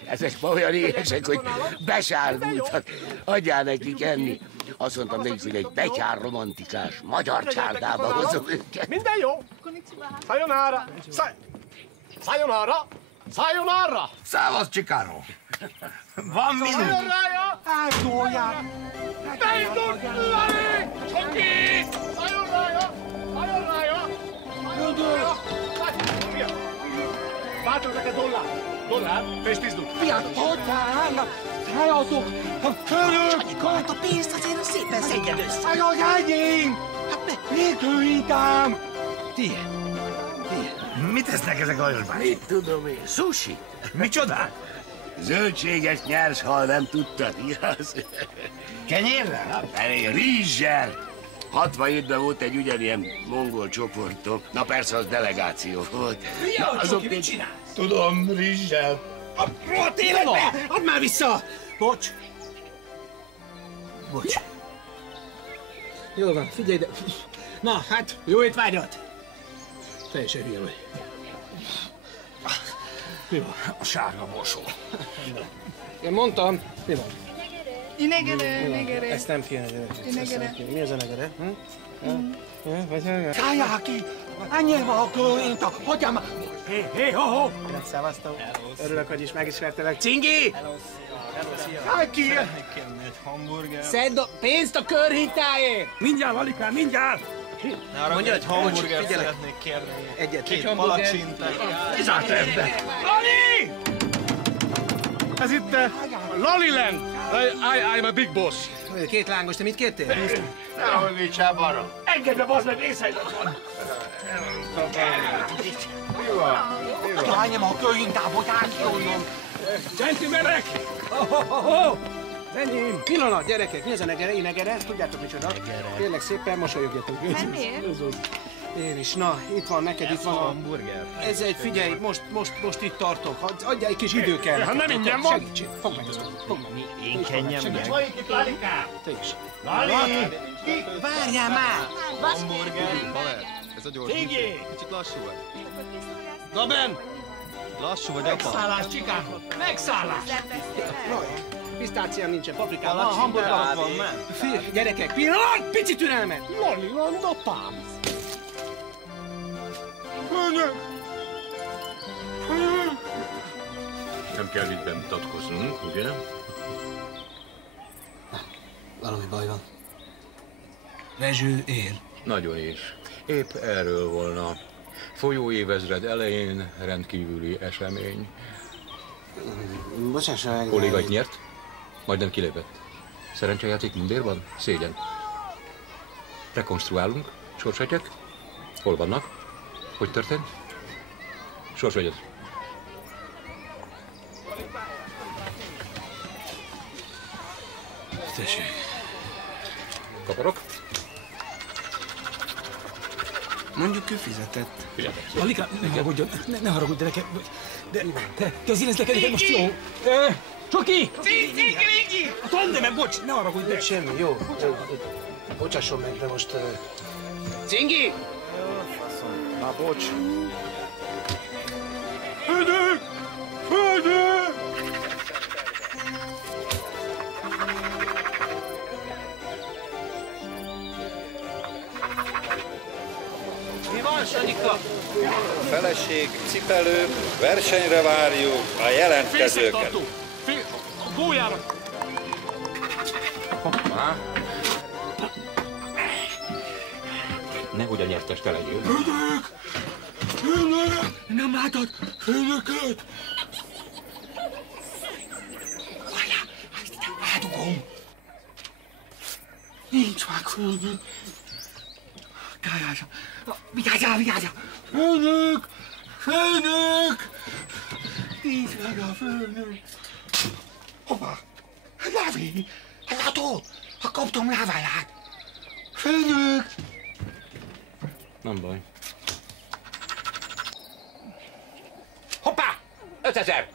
Ezek ma olyan éhesek, hogy besárgultak. Adjál nekik enni. Azt mondtam nekik, hogy egy betyár romantikás magyar csárdába hozom őket. Minden jó! Sayonara! Sayonara! Sayonara! Szávasz, Csikáró! Van minut! Sayonara! Eltolják! Beindult, Lali! Csoki! Sayonara! Sayonara! Sayonara! Váltok neked dollár, és 10 dut. Fiat, hagyjál! Feladok! Fölök! Hát a pénzt azért szépen szedjed össze. Hát az enyém! Hát miért hűítem? Tiéd. Mit esznek ezek a lajosbák? Mit tudom én? Sushi? Micsoda? Zöldséges nyers hal, nem tudtad, igaz? Kenyérrel? Na, felé, rizssel. 67-ben volt egy ugyanilyen mongol csoportom. Na persze, az delegáció volt. Na, azok mit csinálsz? Tudom, rizssel. A rohadt életbe! Add már vissza! Bocs. Jól van, figyelj ide. Na, hát, jó étvágyat! Teljesen hülye vagy. Mi van? A sárga borsó. Én mondtam, mi van? Inegere. Ezt nem kéne, gyerekek. Mi az a negere? Szállják ki! Ennyi van a kőint, hagyjál már! Hé, ho! Szevasztok. Örülök, hogy is megismertelek. Cingi! Szállj ki! Szedd a pénzt a körhintáért! Mindjárt, Lalikám, mindjárt! Mondja, hogy hamburgert szeretnék kérni. Két palacsintát. Kizárt ebbe! Lali! Ez itt Lali Land. I'm a big boss. 2 lángos, te mit kértél? Nehogy nincsál balra. Engedd be, bazd meg, részeidet van! Mi van? Állj a kőhintába, hogy állj ki onnan! Gentlemenek! Enyém! Pillanat, gyerekek, mi ez a negere? Inegere? Tudjátok micsoda? Kérlek szépen, mosolyogjatok. Én is. Na, itt van neked, itt van a hamburger. Ez egy, figyelj, most itt tartok. Adjál egy kis idő kell. Hát nem ingyen van. Segítség. Fogd meg ezt. Fogd meg. Én kenjem meg. Vagy itt, Lalikám! Te is. Lali! Várjál már! Hamburger. Ez a gyors. Cigi! Kicsit lassú vagy. Gaben! Lassú vagy, apa. Megszállás, Csikáró! Megszállás! Pisztáciám nincsen, paprikám van, Hamburger hamburger van, nem? Gyerekek, pillanat, pici türelmet! Lali Land, apám. Nem kell itt bemutatkoznunk, ugye? Valami baj van. Rezső ér. Nagyon is. Épp erről volna. Folyóévezred elején rendkívüli esemény. Bocsásson meg. Kollégát nyert, majdnem kilépett. Szerencsejáték mindérban? Szégyen. Rekonstruálunk. Sorsatyek? Hol vannak? Hogy történt? Sorsatyek. Tessék. Kaparok? Mondjuk ő fizetett. Alikám, ne haragudjon, ne haragudj, de nekem... De te az érezd neked, most jó. Csoki! Cingi! A tandemen, bocs, ne haragudj, de... Semmi, jó. Bocsásson meg, de most... Cingi! Na, bocs. Földök! Földök! Mi van, Sanyika? A feleség, cipelő, versenyre várjuk a jelentkezőket. A gólyára! Hoppá! Nehogy a nyertes te legyél. Földök! Földök! Nem látod? Földököt! Várjál! Átugom! Nincs meg földök! Kályása! Vigyázzál, vigyázzál! Földök! Földök! Nincs meg a földök! Hoppá! Lávi! Látod? Ha kaptam láváját! Földök! Nem baj. Hoppá! 5000!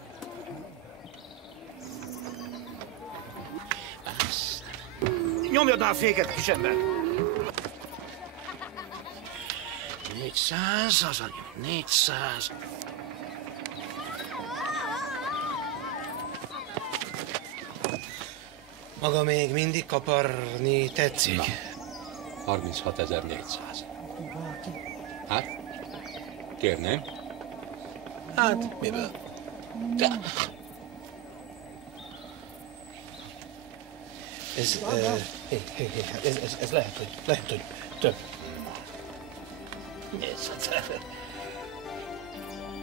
Nyomjad már a féket, kisember! 400, az annyi, 400. Maga még mindig kaparni tetszik? 36.400. Hát? Kérném? Hát, miből? Ez lehet, hogy több.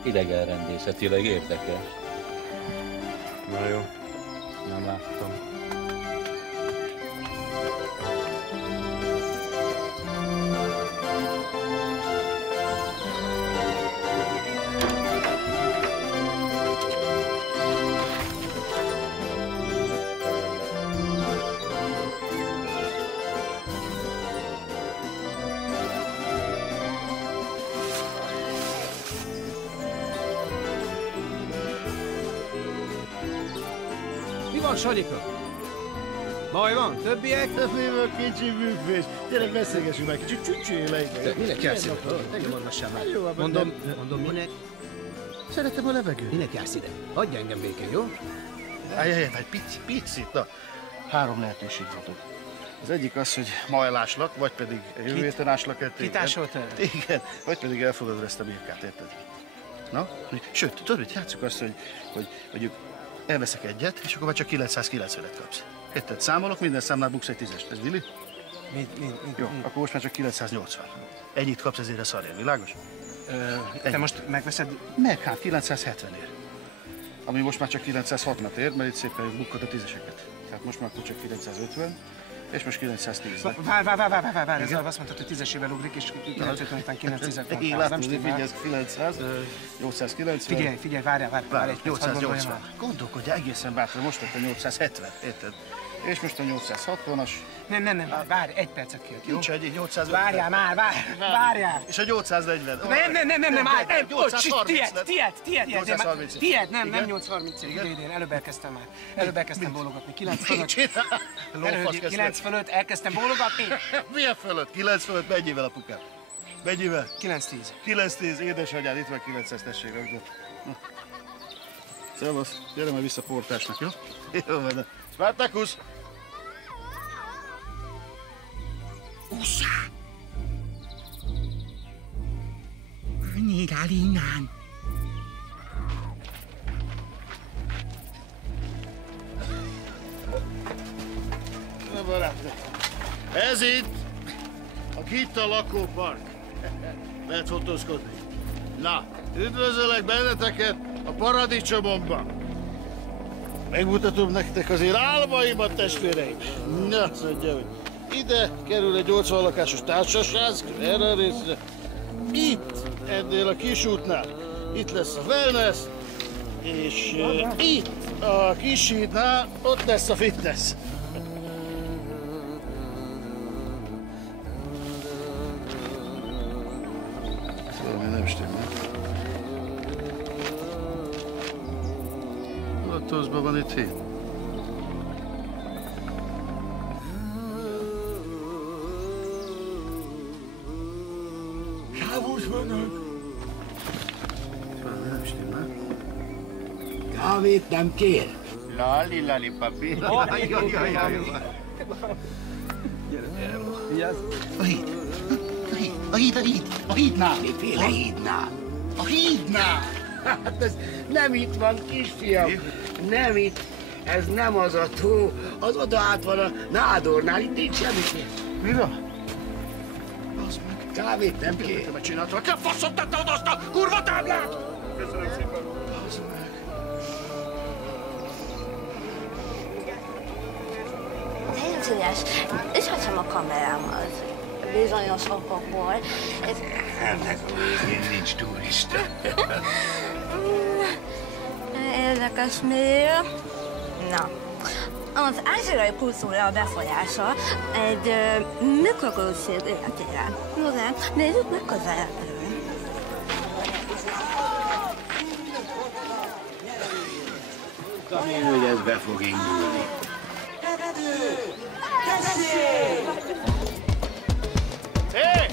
Idegenrendészetileg érdekel. Na jó, nem láttam. Mi van, Sanyika? Baj van? Többiek? Többéből kicsi bűkvés. Gyere, beszélgessünk meg kicsit, csücsülj le. Te minek jársz ide? Ne mondassál már. Mondom, minek? Szeretem a levegőt. Minek jársz ide? Hagyj engem békén, jó? Állj, picit, na. 3 lehetőség van. Az egyik az, hogy ma eláslak, vagy pedig jövő héten áslak el téged. Kitásolt el? Igen, vagy pedig elfogadod ezt a birkát, érted? Na, sőt, tudod, hogy játsszuk azt, hogy mondjuk elveszek egyet, és akkor már csak 990-et kapsz. Érted? Számolok, minden számnál buksz egy 10-est. Ez Vili? Jó, akkor most már csak 980. Ennyit kapsz ezért a szarján, világos? Te most megveszed? Meg, hát 970-ért. Ami most már csak 960-at ér, mert itt szépen bukkad a 10-eseket. Tehát most már csak 950, és most 910. Várj, ez azt mondtad, hogy 10-esével ugrik, és 950 után 910 pont. Én látom, hogy figyelsz, 900, 890. Figyelj, várjál, 880. Gondolkodjál egészen bátran, most lett a 870, érted? És most a 860-as. Nem, várj, egy percet kérek, jó? Nincs egy 850. Várjál már, várjál! És a 840. Nem, állj, tiéd, nem 830, idén, előbb elkezdtem bólogatni, 9 fölött elkezdtem bólogatni. Milyen fölött? 9 fölött, mennyivel apukám? Mennyivel? 9-10. 9-10, édesanyád, itt van 900, tessék rögtön. Szevasz, gyere már vissza portásnak, jó? Jó van, Spartacus! Ússzá! Menjél innen! Na barátom, ez itt a Gitta lakópark. Lehet fotózkodni. Na, üdvözöllek benneteket a paradicsomomban. Megmutatom nektek azért álmaimat, testvéreim. Na, azt mondja, hogy ide kerül egy 80 lakásos társaság, erre a részre. Itt, ennél a kisútnál, itt lesz a wellness, és itt a Kishídnál, ott lesz a fitness. Valami nem stimmel. Lattózban van itt hét. Sávos vannak. Valami nem stimmel. Kávét nem kér. Lali, papi. A hídnál. Miféle hídnál? A hídnál. Hát ez nem itt van, kisfiam. Nem itt. Ez nem az a tó. Az oda át van a nádornál. Itt nincs semmiféle. Mi van? Az meg. Kávét nem kér. Te megcsináltad? Te faszot tette oda azt a kurva táblát! Köszönöm szépen. Az meg. Légy szíves, és hagyjam a kamerámat. Bizonyos okokból. Ennek a végén nincs turista. Érdekes miért? Na, az ázsiai kultúra befolyása egy mikroközség életére. No de, nézzük meg közelebbről. Én, hogy ez be fog indulni. Hé!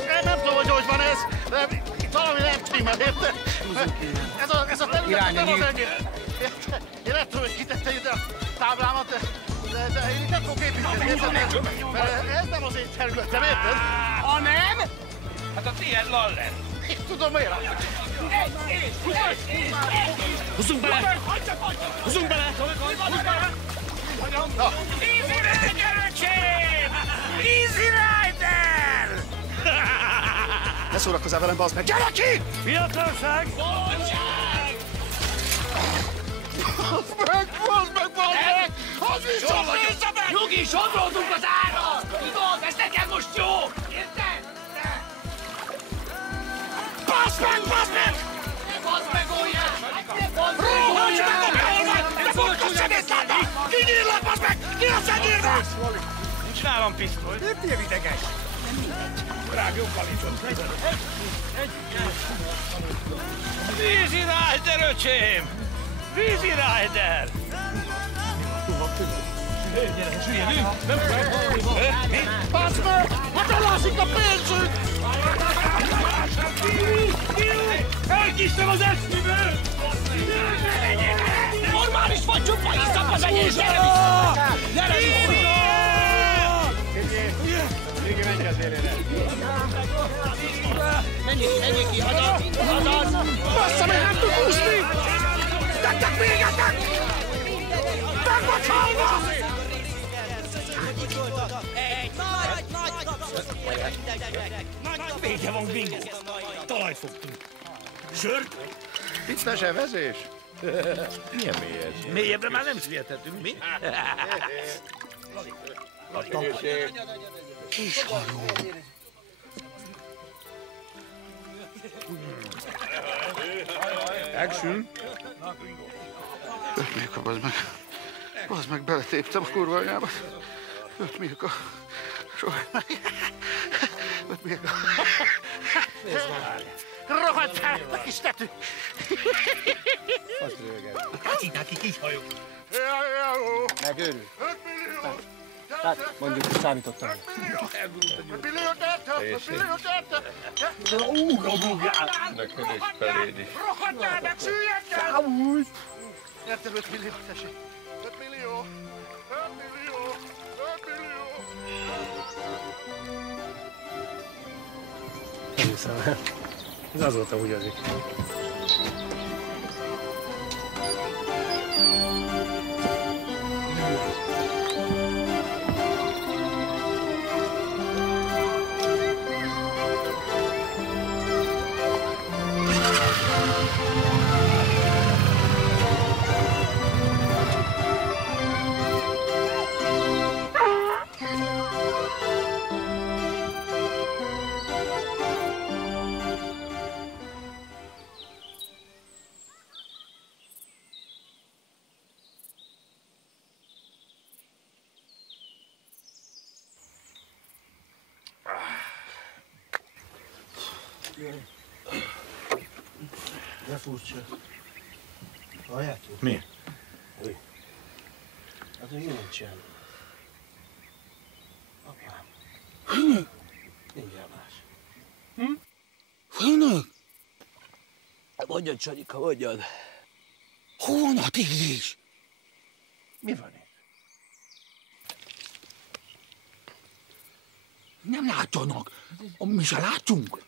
Én nem tudom, hogy van ez, de itt valami nem stimmel, érted? Ez a terület nem az enyém. Én nem tudom, hogy kitette ide a táblámat, de én itt nem fogok építeni, érted? Mert ez nem az én területem, érted? Ha nem? Hát a tiéd Laller. Én tudom miért. Húzzunk bele! Húzzunk bele! Easy Rider, öcsém! Easy Rider! Ne szórakozzál velem, bazd meg! Gyere ki! Fiatalság! Boldság! Bazd meg! Az vissza! Nyugi, sodródunk az árat! Tudod, ez nekem most jó! Érted? Bazd meg! Bazd meg, Óján! Rohads meg, hol vagy! Te fogod sebészt látni! Kinyírlak, bazd meg! Ki a szegírnak? Nincs nálam pisztoly. Miért ilyen ideges? Rágjon kalicsot. Easy Rider, öcsém! Easy Rider! Süllyedünk? Nem kell. Mi? Bazd meg! Hát elászik a pénzünk! Elkisztem az eszmiből! Normális vagy, csupa iszak az enyém! Gyere vissza! Gyere vissza! Régi, menj az élére! Menjél ki, azaz! Bassza meg, nem tud húzni! Tettek végetek! Meg vagy halva! Vége van, bingo! Talajt fogtunk. Sört? Itt a zsevezés? Milyen mély ez? Mélyebbre már nem születhetünk, mi? Kishajú. Action! Milka, bazd meg, beletéptem a kurva anyába. 5 Milka. Soha meg. 5 Milka. Rohadt fel, a kis tetű! Azt röged. Hát itt neki kishajú. Megőrül. 5 millió! Hát, mondjuk, hogy számítottam. 5 millió tette! 5 millió tette! Neked is feléd is. Rohadjál meg, süllyedjen! Számúj! Értem 5 millió, tessék. 5 millió! 5 millió! 5 millió! Nem hiszem el. Ez azóta húgyozik. De furcsa. Halljátok? Mi? Hát, hogy nincsen. Apám. Mindjárt más. Főnök! Mondjad, Csanyika, mondjad. Hónat égés! Mi van itt? Nem látjanak! Mi se látjunk!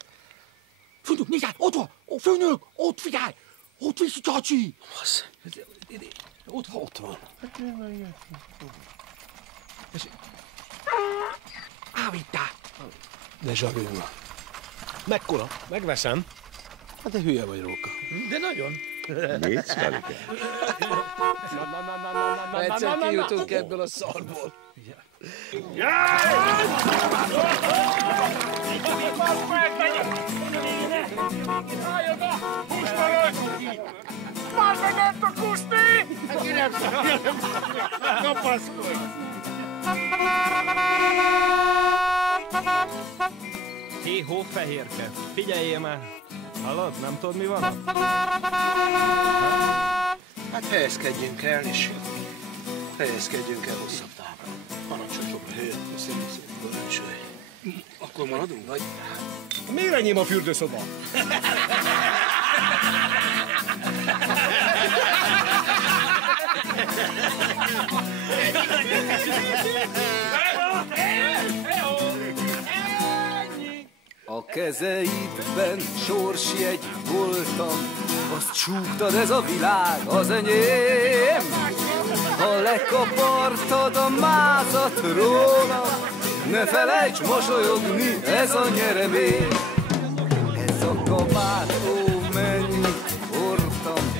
Főnök, nézd, ott van! Főnök, ott figyelj! Ott viszi Csacsi! Ott van. Elvittál! De zsarulna. Mekkora? Megveszem. Hát de hülye vagy, Róka. De nagyon. Mit, Szalikám? Egyszer kijutunk ebből a szarból. Már meg ezt a kuszti! Ki nem szarja, nem kapaszkodj! Hé-hó, fehérke, figyeljél már! Hallod? Nem tudod, mi van? Hát helyezkedjünk el, és helyezkedjünk el hosszabb távra. Parancsolj helyet, szép. Akkor maradunk, vagy? Miért enyém a fürdőszoba? A kezeidben sorsjegy voltam, azt súgtad, ez a világ az enyém. Ha lekapartad a mázat róla, ne felejts mosolyogni, ez a nyeremény. Ez a kabát, ó, mennyit hordtam,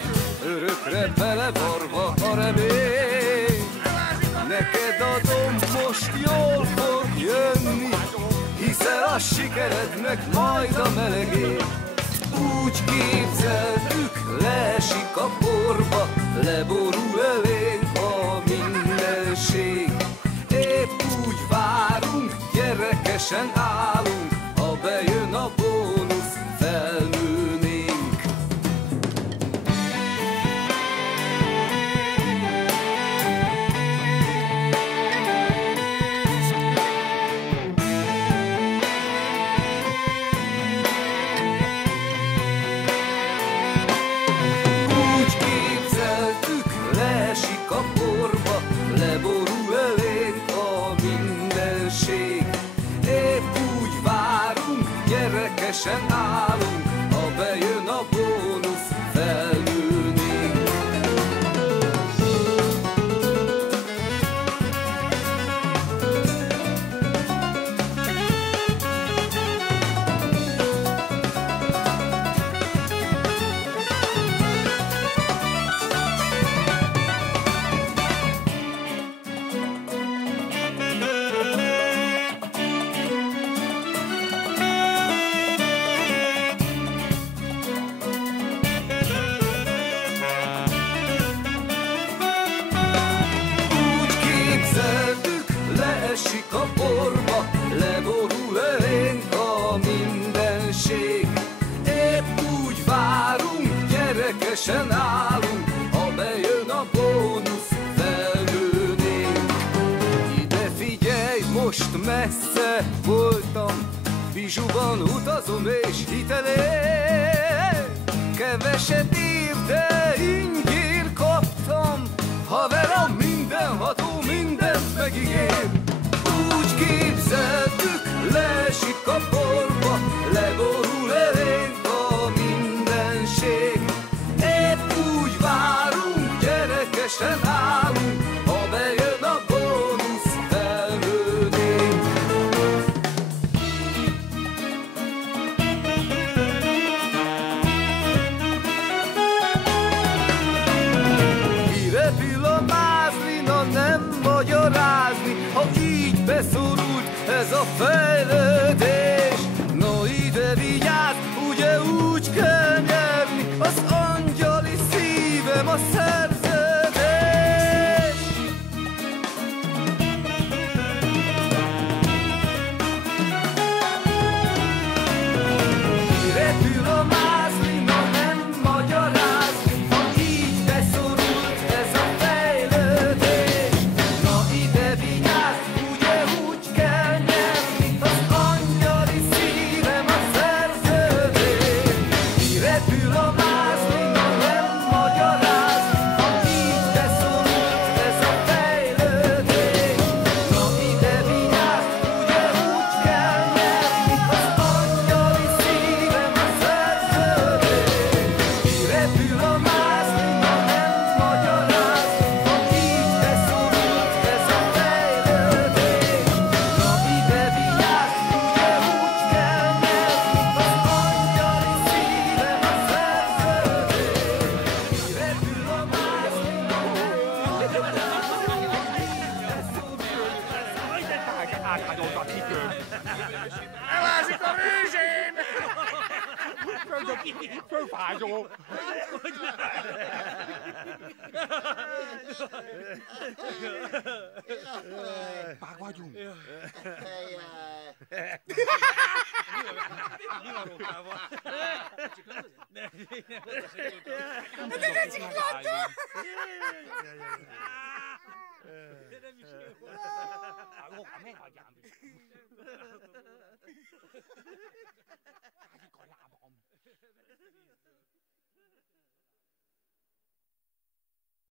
örökre belevarva a remény. Neked adom, most jól fog jönni, hiszel a sikerednek majd a melegén. Úgy képzeltük, leesik a porba, leborul elénk a mindenség. Épp úgy várunk, gyerekesen állunk, ha bejön a bónusz, felnőnénk. Úgy képzeltük, leesik a porba, leborul elénk a mindenség. Épp úgy várunk, gyerekesen állunk, ha bejön a bónusz, felnőnénk. Úgy képzeltük, leesik a porba, leborul elénk a mindenség. Épp úgy várunk, gyerekesen állunk, ha bejön a bónusz, felnőnénk. Ide figyelj, most messze voltam, Bizsuban utazom és hitelé. Keveset ír, de ingyér kaptam, haverom mindenható, mindent megígér. Úgy képzeltük, leesik a porba, leborul elénk a mindenség. Épp úgy várunk, gyerekesen állunk, ha bejön a bónusz, felnőnénk. Kirepül a mázlina, nem magyarázni, ha így beszorult ez a fejlődés. No ide vigyázz, ugye úgy kell nyerni, az angyali szívem a szerződés. Mire jó? Már vagyunk. Mi van Rókával? De ne csiklantom! De nem is jó. Róka, ne hagyjám vissza.